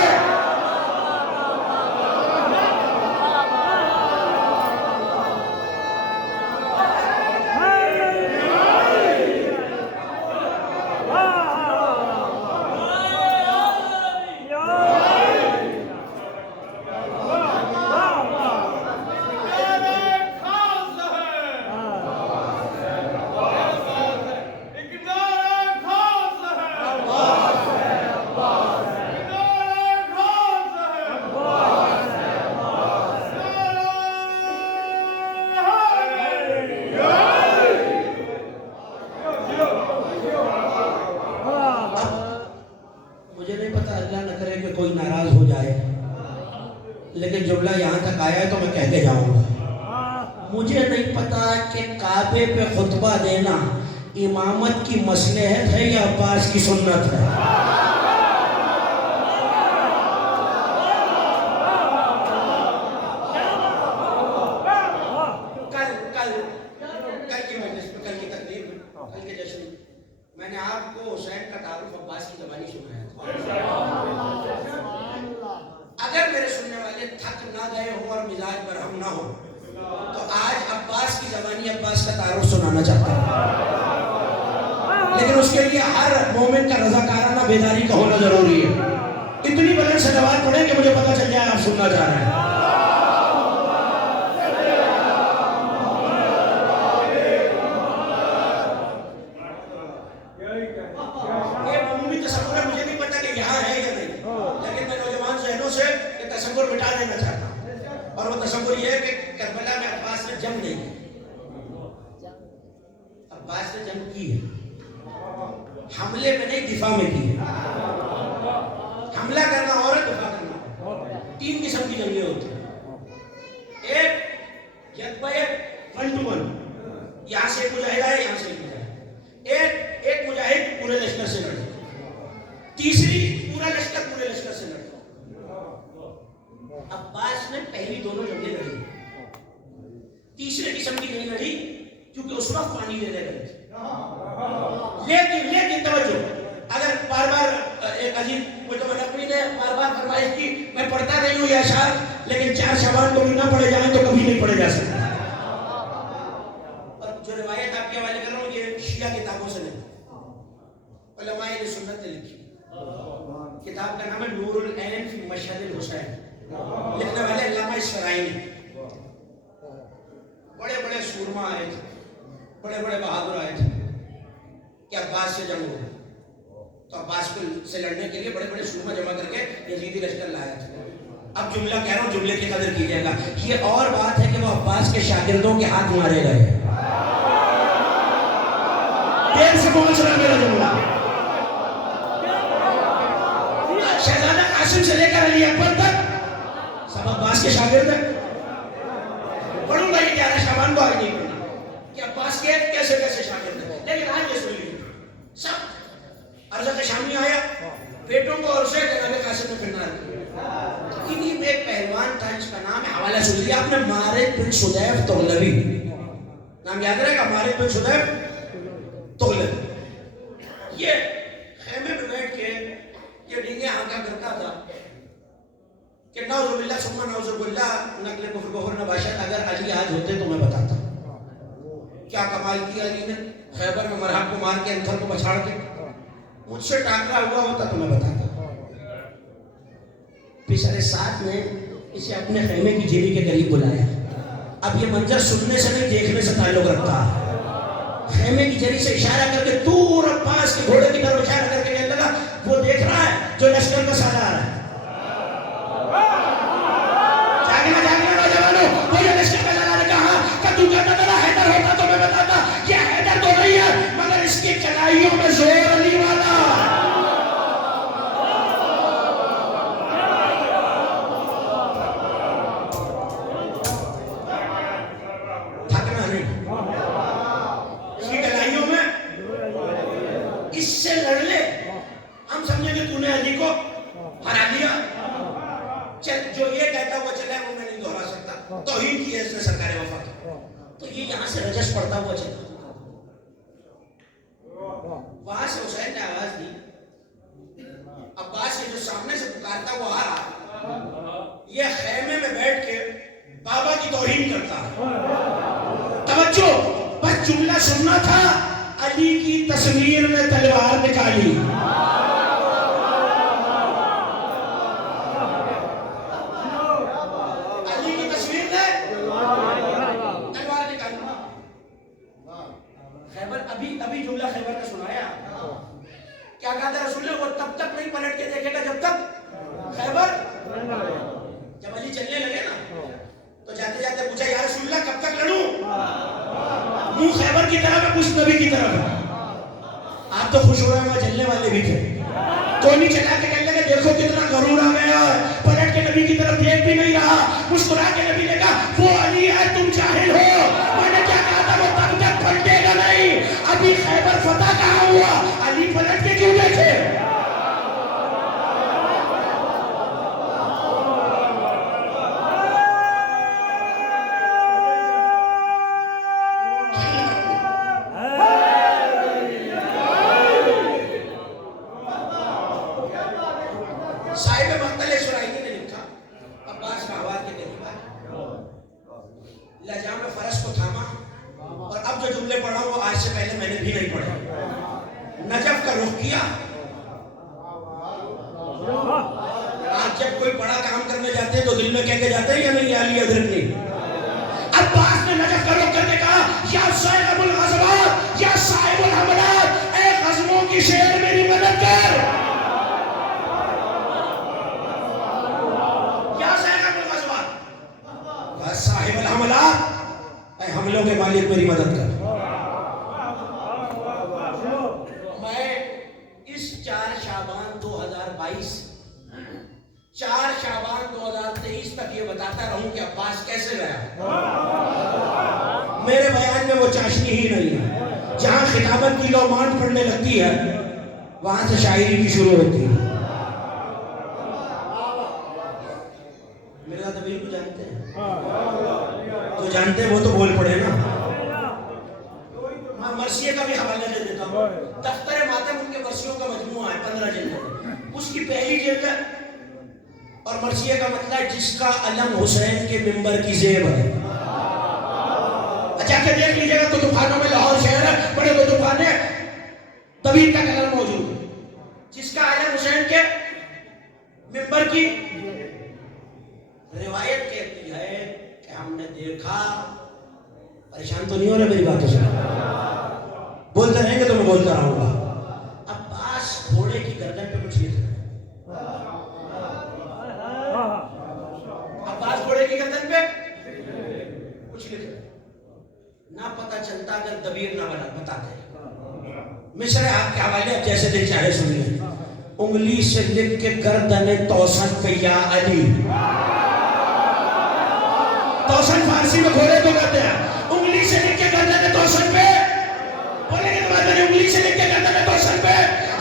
لیکن جملہ یہاں تک آیا ہے تو میں کہہ کے جاؤں گا. مجھے نہیں پتا کہ کعبے پہ خطبہ دینا امامت کی مصلحت ہے یا عباس کی سنت ہے. کل کی مجلس میں کل کی تقریر میں کل کے جشن میں نے آپ کو حسین کا تعارف عباس کی زبانی سنایا تھا. اگر میرے سننے والے تھک نہ گئے ہوں اور مزاج برہم نہ ہو تو آج عباس کی زبانی عباس کا تعارف سنانا چاہتا ہوں. لیکن اس کے لیے ہر مومن کا رضاکارانہ بیداری کا ہونا ضروری ہے. اتنی بلند صلوات پڑھیں کہ مجھے پتا چل جائے آپ سننا چاہ رہے ہیں. یہ عمومی تصور ہے, مجھے نہیں پتا کہ یہاں ہے یا نہیں, لیکن میں نوجوان ذہنوں سے یہ تصور مٹا دینا چاہتا ہوں. اور وہ تصور یہ ہے کہ کربلا میں عباس نے جنگ نہیں کی. عباس نے جنگ کی ہے, حملے میں نہیں دفاع میں کی ہے. حملہ کرنا اور دفاع کرنا 3 قسم کی جنگیں ہوتی ہیں. ایک یک 1 to 1, یہاں سے ایک مجاہد آئے یہاں سے ایک مجاہد, ایک مجاہد پورے لشکر سے لڑے, تیسری پورا لشکر پورے لشکر سے لڑے. عباس نے پہلی دونوں جنگیں لڑی, تیسرے قسم کی نہیں لڑی کیونکہ اس وقت پانی دینے لگے تھے. لیکن توجہ, اگر بار بار ایک عزیز متنقی نے بار بار فرمائش کی میں پڑھتا نہیں ہوں یہ اشعار, لیکن 4 شعبان کو بھی نہ پڑھے جائیں تو کبھی نہیں پڑھے جا سکتے. اور جو روایت آپ کے حوالے کر رہا ہوں یہ شیعہ کتابوں سے نہیں, علماء اہل سنت نے لکھی. کتاب کا نام ہے نور العین فی مشہد الحسین, لکھنے والے علامہ اسفرائینی. بڑے بڑے سورما آئے تھے, بڑے بڑے بہادر آئے تھے کہ عباس سے جنگ ہو. تو عباس کو سے لڑنے کے لیے بڑے بڑے سورما جمع کر کے یزیدی لشکر لایا تھا. اب جملہ کہہ رہا ہوں, جملے کی قدر کیجیے گا. یہ اور بات ہے کہ وہ عباس کے شاگردوں کے ہاتھ مارے گئے. دیر سے پہنچ رہا میرا جملہ. شہزادہ قاسم سے لے کر علی اکبر تک آپ عباس کے شاگرد ہیں؟ پڑھوں گا یہ 11 شعبان کو آج نہیں پڑھنا کہ عباس کے کیسے کیسے شاگرد ہیں، لیکن آج یہ سن لیجیے سب عرض شامی آیا بیٹوں کو اور سے جناب قاسم میں پھرنا ہے. انہی میں ایک پہلوان تھا جس کا نام ہے، حوالہ سن لیا آپ نے، مارد بن شدیف تغلبی. نام یاد رہے گا، مارد بن شدیف تغلبی. یہ خیمے میں بیٹھ کے یہ ڈینگے ہانکا کرتا تھا کہ نعوذ باللہ ثم نعوذ باللہ نقل کفر کفر نباشت، اگر علی آج ہوتے تو میں بتاتا کیا کمال کیا علی نے خیبر میں مرحب کو مار کے انتھر کو بچھاڑ کے. مجھ سے ٹاکرا ہوا ہوتا تو میں بتاتا. پچھلے ساتھ میں اسے اپنے خیمے کی جیری کے قریب بلایا. اب یہ منظر سننے سے نہیں دیکھنے سے تعلق رکھتا. خیمے کی جری سے اشارہ کر کے دور عباس کے گھوڑے کی طرف اشارہ کر کے کہنے لگا وہ دیکھ رہا ہے جو لشکر کا سالار ہے. جاگنا جاگنا نوجوانوں، وہ جو لشکر کا سالار نے کہا کہ تو کہتا تھا حیدر ہوتا تو میں بتاتا. یہ حیدر تو نہیں ہے مگر اس کی چلائیوں میں زور علی والا. تھکنا نہیں، اس کی چلائیوں میں اس سے لڑ لے. ہم سمجھیں کہ تو نے علی کو ہرا دیا، چل جو یہ کہتا ہوا چلا ہے وہ میں نہیں دہرا سکتا. توہین کی ہے اس نے سرکار وفا کی. تو یہ یہاں سے رجس پڑتا ہوا چلا. وہاں سے حسین نے آواز دی، عباس یہ جو سامنے سے پکارتا وہ آ رہا، یہ خیمے میں بیٹھ کے بابا کی توہین کرتا ہے. توجہ، بس جملہ سننا تھا. علی کی تصویر میں تلوار نکالی. علی کی تصویر میں تلوار نکالی. خیبر ابھی جملہ خیبر کا سنایا. کیا کہا تھا رسول اللہ؟ وہ تب تک نہیں پلٹ کے دیکھے گا جب تک خیبر. جب علی چلنے لگے نا تو جاتے جاتے پوچھا یا رسول اللہ کب تک لڑوں؟ منہ خیبر کی طرف ہے، کچھ نبی کی طرف ہے. آپ تو خوش ہو رہے ہیں، وہاں چلنے والے بھی تھے. تو نہیں چلا کے کہنے لگے دیکھو کتنا غرور آ گیا ہے، پلٹ کے نبی کی طرف دیکھ بھی نہیں رہا. مسکرا کے نبی نے کہا وہ علی ہے تم جاہل ہو. میں نے کیا کہا تھا وہ تب تک پلٹے گا نہیں. ابھی خیبر فتح کہاں ہوا، علی پلٹ کے کیوں دیکھے؟ صاحب مقتل سرائیلی نے لکھا، عباس کا آواز کے قریب آیا، لجام فرس کو تھاما. اور اب جو جملے پڑھا وہ آج سے پہلے میں نے بھی نہیں پڑھے. نجف کا رخ کیا. آج جب کوئی بڑا کام کرنے جاتے ہیں تو دل میں کہہ کے جاتے ہیں یا نہیں یا علی حضرت نہیں. عباس نے نجف کا رخ کر کے کہا یا صاحب الغزوات یا صاحب الحملات، اے غزووں کی شیر میری مدد کر. صاحب الحملات، اے حملوں کے مالک میری مدد کر. میں اس 4 شعبان 2022 4 شعبان 2023 تک یہ بتاتا رہوں کہ عباس کیسے گیا. میرے بیان میں وہ چاشنی ہی نہیں ہے. جہاں خطابت کی لو مانڈ پڑنے لگتی ہے وہاں سے شاعری کی شروع ہوتی ہے. میرا طبیل کو جانتے ہیں، تو جانتے ہیں وہ تو بول پڑے نا. میں مرثیے کا بھی حوالہ دے دیتا ہوں. دفتر ماتم ان کے مرثیوں کا مجموعہ ہے 15 جلد. اس کی پہلی جلد ہے اور مرثیے کا مطلب ہے جس کا علم حسین کے منبر کی زیب ہے. اچھا کہ دیکھ لیجیے گا کتب خانوں میں لاہور شہر ہے، بڑے کتب خانے طویل کا قلم موجود ہے. جس کا علم حسین کے منبر کی روایت کہتی ہے کہ ہم نے دیکھا. پریشان تو نہیں ہو رہے میری باتوں سے؟ بولتے رہیں گے تو میں بولتا رہوں گا. عباس گھوڑے کی گردن پہ کچھ لکھ رہے ہیں. عباس گھوڑے کی گردن پہ کچھ لکھ رہے ہیں. نہ پتہ چلتا اگر دبیر نہ بتاتے. مصر آپ کے حوالے اب جیسے دل چاہے سنیے. انگلی سے لکھ کے گردن توسن پہ یا علی. توسن فارسی میں گھوڑے کو کہتے ہیں. انگلی سے لکھ کے گردن میں توسن پہ بولے کہ تمہارے نے انگلی سے لکھ کے گردن میں توسن پہ.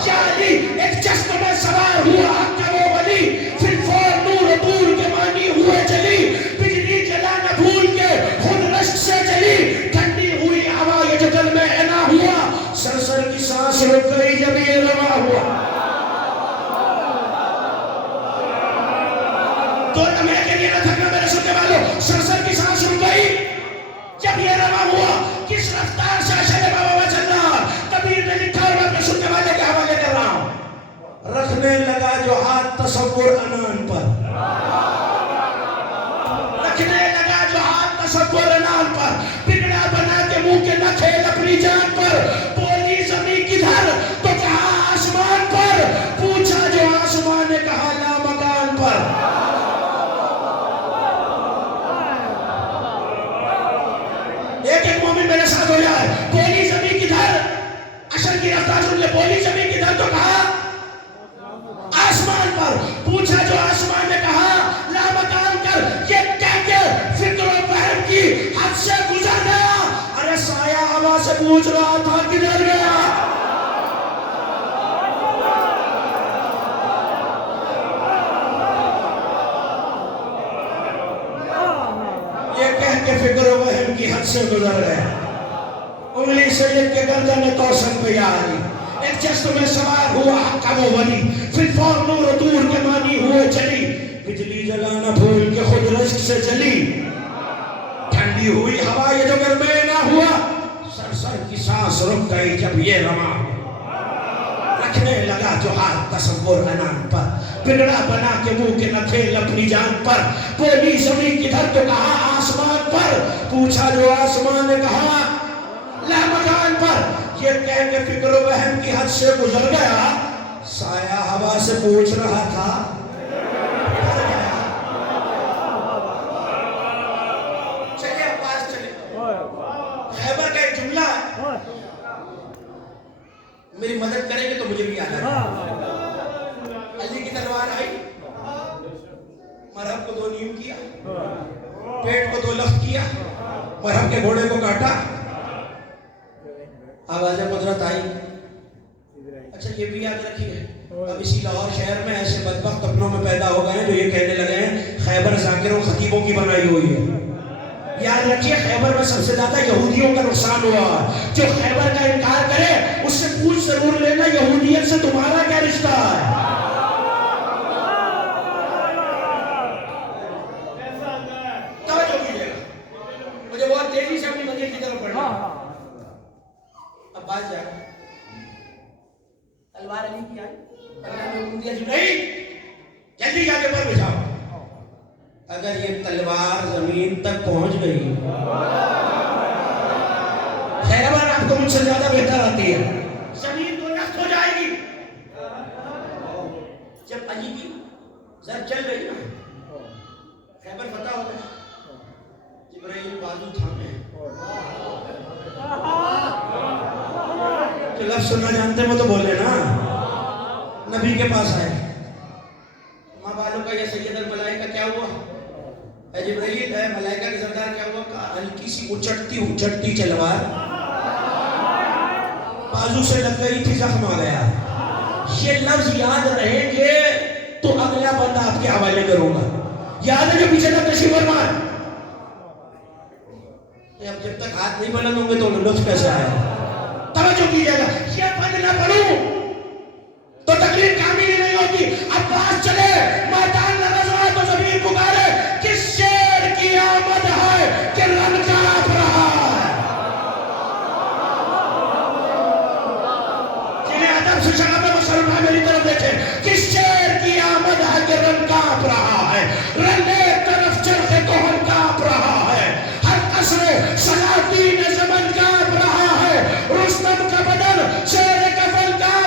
یا علی ایک جسم میں سوار ہوا حق کا وہ ولی پھر فور نور دور کے مانی ہوئے چلی بجلی جلا نہ بھول کے خود رشک سے چلی ٹھنڈی ہوئی ہوا یہ جو دل میں انا ہوا سرسر کی سانس رک گئی جب یہ روا ہوا. تو میں کے لیے نہ تھکنا میرے سننے والوں. سرسر کی سانس رک گئی جب یہ روا ہوا. کس رفتار سے اشرے بابا چل رہا کبیر نے لکھا اور میں اپنے سننے والے کے حوالے کر رہا ہوں. رکھنے لگا جو ہاتھ تصور انان پر, رکھنے لگا جو ہاتھ تصور انان پر, بگڑا بنا کے منہ کے نہ کھیل اپنی جان پر. بولی زمین کدھر تو کہا آسمان پر, پوچھا جو آسمان نے کہا لا مکان پر. ایک مومن میرے ساتھ ہو جائے. بولی زمین کدھر, اشر کی رفتار سن لے. بولی زمین کدھر تو کہا آسمان پر, پوچھا جو آسمان نے کہا لا مکان کر. یہ کہہ کے فکر و فہم کی حد سے گزر گیا. ارے سایہ ہوا سے پوچھ رہا تھا کدھر گیا. یہ کہہ کے فکر و فہم کی حد سے گزر گیا. انگلی سے لکھ کے گردن میں توسن پہ یا علی ایک جسم میں سوار ہوا حق کا وہ ولی پھر فور نور دور کے مانی ہوئے چلی بجلی جلانا بھول کے خود رشک سے چلی ٹھنڈی ہوئی ہوا یہ جو گرمے نہ ہوا سرسر کی سانس رک گئی جب یہ رواں رکھنے لگا جو ہاتھ تصور انان پر بگڑا بنا کے منہ کے نہ کھیل اپنی جان پر. بولی زمین کدھر تو کہا آسمان پر, پوچھا جو آسمان نے کہا لا مکان پر. یہ کہہ کے فکر و وہم کی حد سے گزر گیا. سایہ ہوا سے پوچھ رہا تھا چلے عباس چلے. خیبر کا ایک جملہ ہے, میری مدد کریں گے تو مجھے بھی یاد ہے. علی کی تلوار آئی, مرہم کو دو نیم کیا, پیٹ کو دو لخت کیا, مرہم کے گھوڑے کو کاٹا, آواز قدرت آئی. اچھا یہ بھی یاد رکھیے اب اسی لاہور شہر میں ایسے بدبخت اپنوں میں پیدا ہو گئے ہیں جو یہ کہنے لگے ہیں خیبر ذاکروں خطیبوں کی بنائی ہوئی ہے. یاد رکھیے خیبر میں سب سے زیادہ یہودیوں کا نقصان ہوا. جو خیبر کا انکار کرے اس سے پوچھ ضرور لینا یہودیت سے تمہارا کیا رشتہ ہے. توجہ کیجیے گا, مجھے بہت تیزی سے اپنی منزل کی طرف بڑھنا. عباس جا تلوار علی کی آئی, اللہ نے حکم دیا نہیں جلدی جا کے پر بچھاؤ. اگر یہ تلوار زمین تک پہنچ گئی, خیبر آپ کو مجھ سے زیادہ بہتر آتی ہے, زمین تو نشت ہو جائے گی. جب علی کی زر چل گئی نا, خیبر فتح ہو گیا, جبرائیل بازو تھامے جو لفظ سننا جانتے ہیں وہ تو بولے نا. نبی کے پاس آئے, ماں بالوں کا یا سید الملائکہ کیا ہوا, اے جبرائیل اے ملائکہ کے سردار کیا ہوا. کہا ہلکی سی اچھٹتی تلوار بازو سے لگ گئی تھی, زخم آ گیا. یہ لفظ یاد رہیں گے تو اگلا بندہ آپ کے حوالے کروں گا. یاد ہے جو پیچھے تک تشریف فرمائے. اب جب تک ہاتھ نہیں بلند ہوں گے تو لطف کیسے آئے. توجہ کیجیے گا, یہ پڑھ نہ پڑھوں تو تقریر کامل نہیں ہوتی. عباس چلے میدان نرز ہوا تو زمین پکارے کس شیر کی آمد ہے کہ رن کانپ رہا ہے. جنہیں ادب سے شراب مسلمان میری طرف دیکھیں, کس شیر کی آمد ہے کہ رن کانپ رہا ہے. رن ایک طرف چرخ کوہن کانپ رہا ہے, ہر قصر سلاطین زمن کانپ رہا ہے. رستم کا بدن شیر کفن کانپ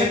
1,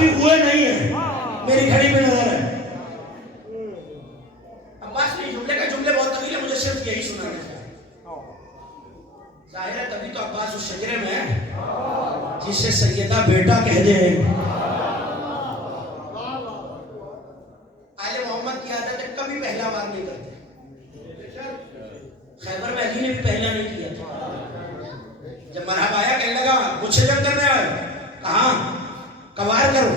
ابھی ہوئے نہیں ہیں، میری گھڑی میں نظر ہے۔ عباس نے جملے کا جملے بہت طویل ہے، مجھے صرف یہی سنانا ہے۔ ظاہر ہے تبھی تو عباس اس شجرے میں ہے جسے سیدہ بیٹا کہہ دے۔ آل محمد کی عادت ہے کبھی پہلا بار نہیں کرتے، خیبر میں علی نے بھی پہلا نہیں کیا تھا۔ جب مرحبا آیا کہنے لگا مجھ سے جنگ کرنے آئے، کہاں کوار کرو،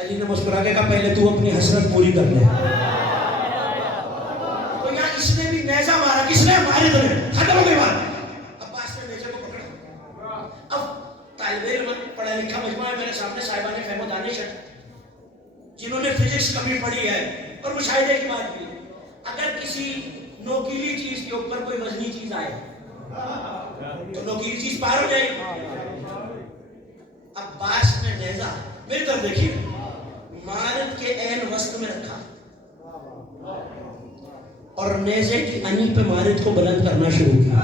علی نے مسکرا کے کہا پہلے تو اپنی حسرت پوری کر لے۔ تو یہاں اس نے بھی نیزہ مارا، کس نے؟ مارد نے، ختم ہو گئی بات۔ عباس نے نیزے کو پکڑا۔ اب طالب علم پڑھا لکھا مجموعہ ہے میرے سامنے، صاحبان فہم و دانش ہے جنہوں نے فزکس کمی پڑھی ہے اور مشاہدے کی بات کی، اگر کسی نوکیلی چیز کے اوپر کوئی وزنی چیز آئے تو نوکیلی چیز پار ہو جائے گی۔ عباس نے نیزہ میری طرف دیکھیے مارد کے عین وسط میں رکھا اور نیزے کی انی پہ مارد کو بلند کرنا شروع کیا۔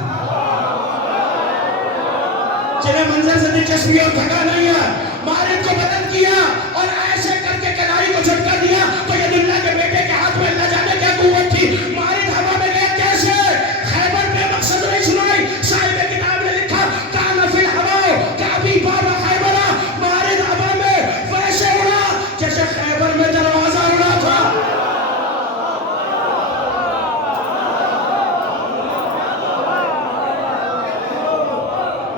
چلے منظر سے دلچسپی اور تھکا نہیں ہے، مارد کو بلند کیا اور ایسے کر کے کناری کو جھٹکا دیا تو یہ دنیا کے بیٹے کے ہاتھ میں نہ جانے کیا قوت تھی۔ مارد ہوا میں گیا کیسے؟ خیبر پہ مقصد نہیں سنائی، صاحب کتاب نے لکھا کان فی الہوا کعبی بابا خیبرہ، مارد ہوا میں ویسے اڑا جیسے خیبر میں دروازہ اڑا تھا۔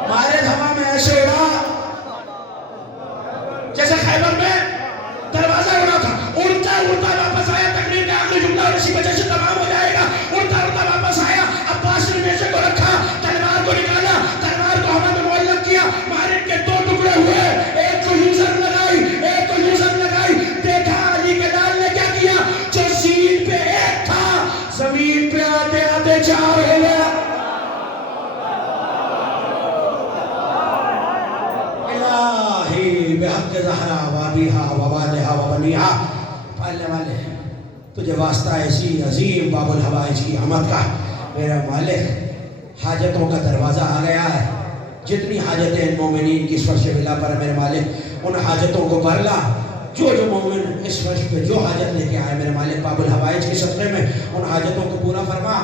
مارد ہوا میں ایسے اڑا جیسے خیبر میں دروازہ اڑا تھا۔ اڑتا اڑتا واپس آیا، تقریر کا آخری جملہ اور اسی وجہ سے تمام ہو جائے گا۔ اڑتا اڑتا واپس آیا، عباس نے نیزے کو رکھا، تلوار کو نکالا، تلوار کو ہوا میں معلق کیا، مارد کے دو ٹکڑے ہوئے، ایک کو یوزر لگائی، ایک کو یوزر لگائی۔ دیکھا علی کے لال نے کیا کیا، جو زمین پہ ایک تھا زمین پہ آتے آتے چار ہو گیا۔ الہی بحق زہرا وابیہا ووالہا وبنیہا، پالنے والے تجھے واسطہ ایسی عظیم باب الحوائج کی آمد کا، میرا مالک حاجتوں کا دروازہ آ گیا ہے، جتنی حاجتیں ان مومنین کی اس فرش ولا پر میرے مالک ان حاجتوں کو بھر لا۔ جو مومن اس فرش پہ جو حاجت لے کے آئے میرے مالک باب الحوائج کے صدقے میں ان حاجتوں کو پورا فرما۔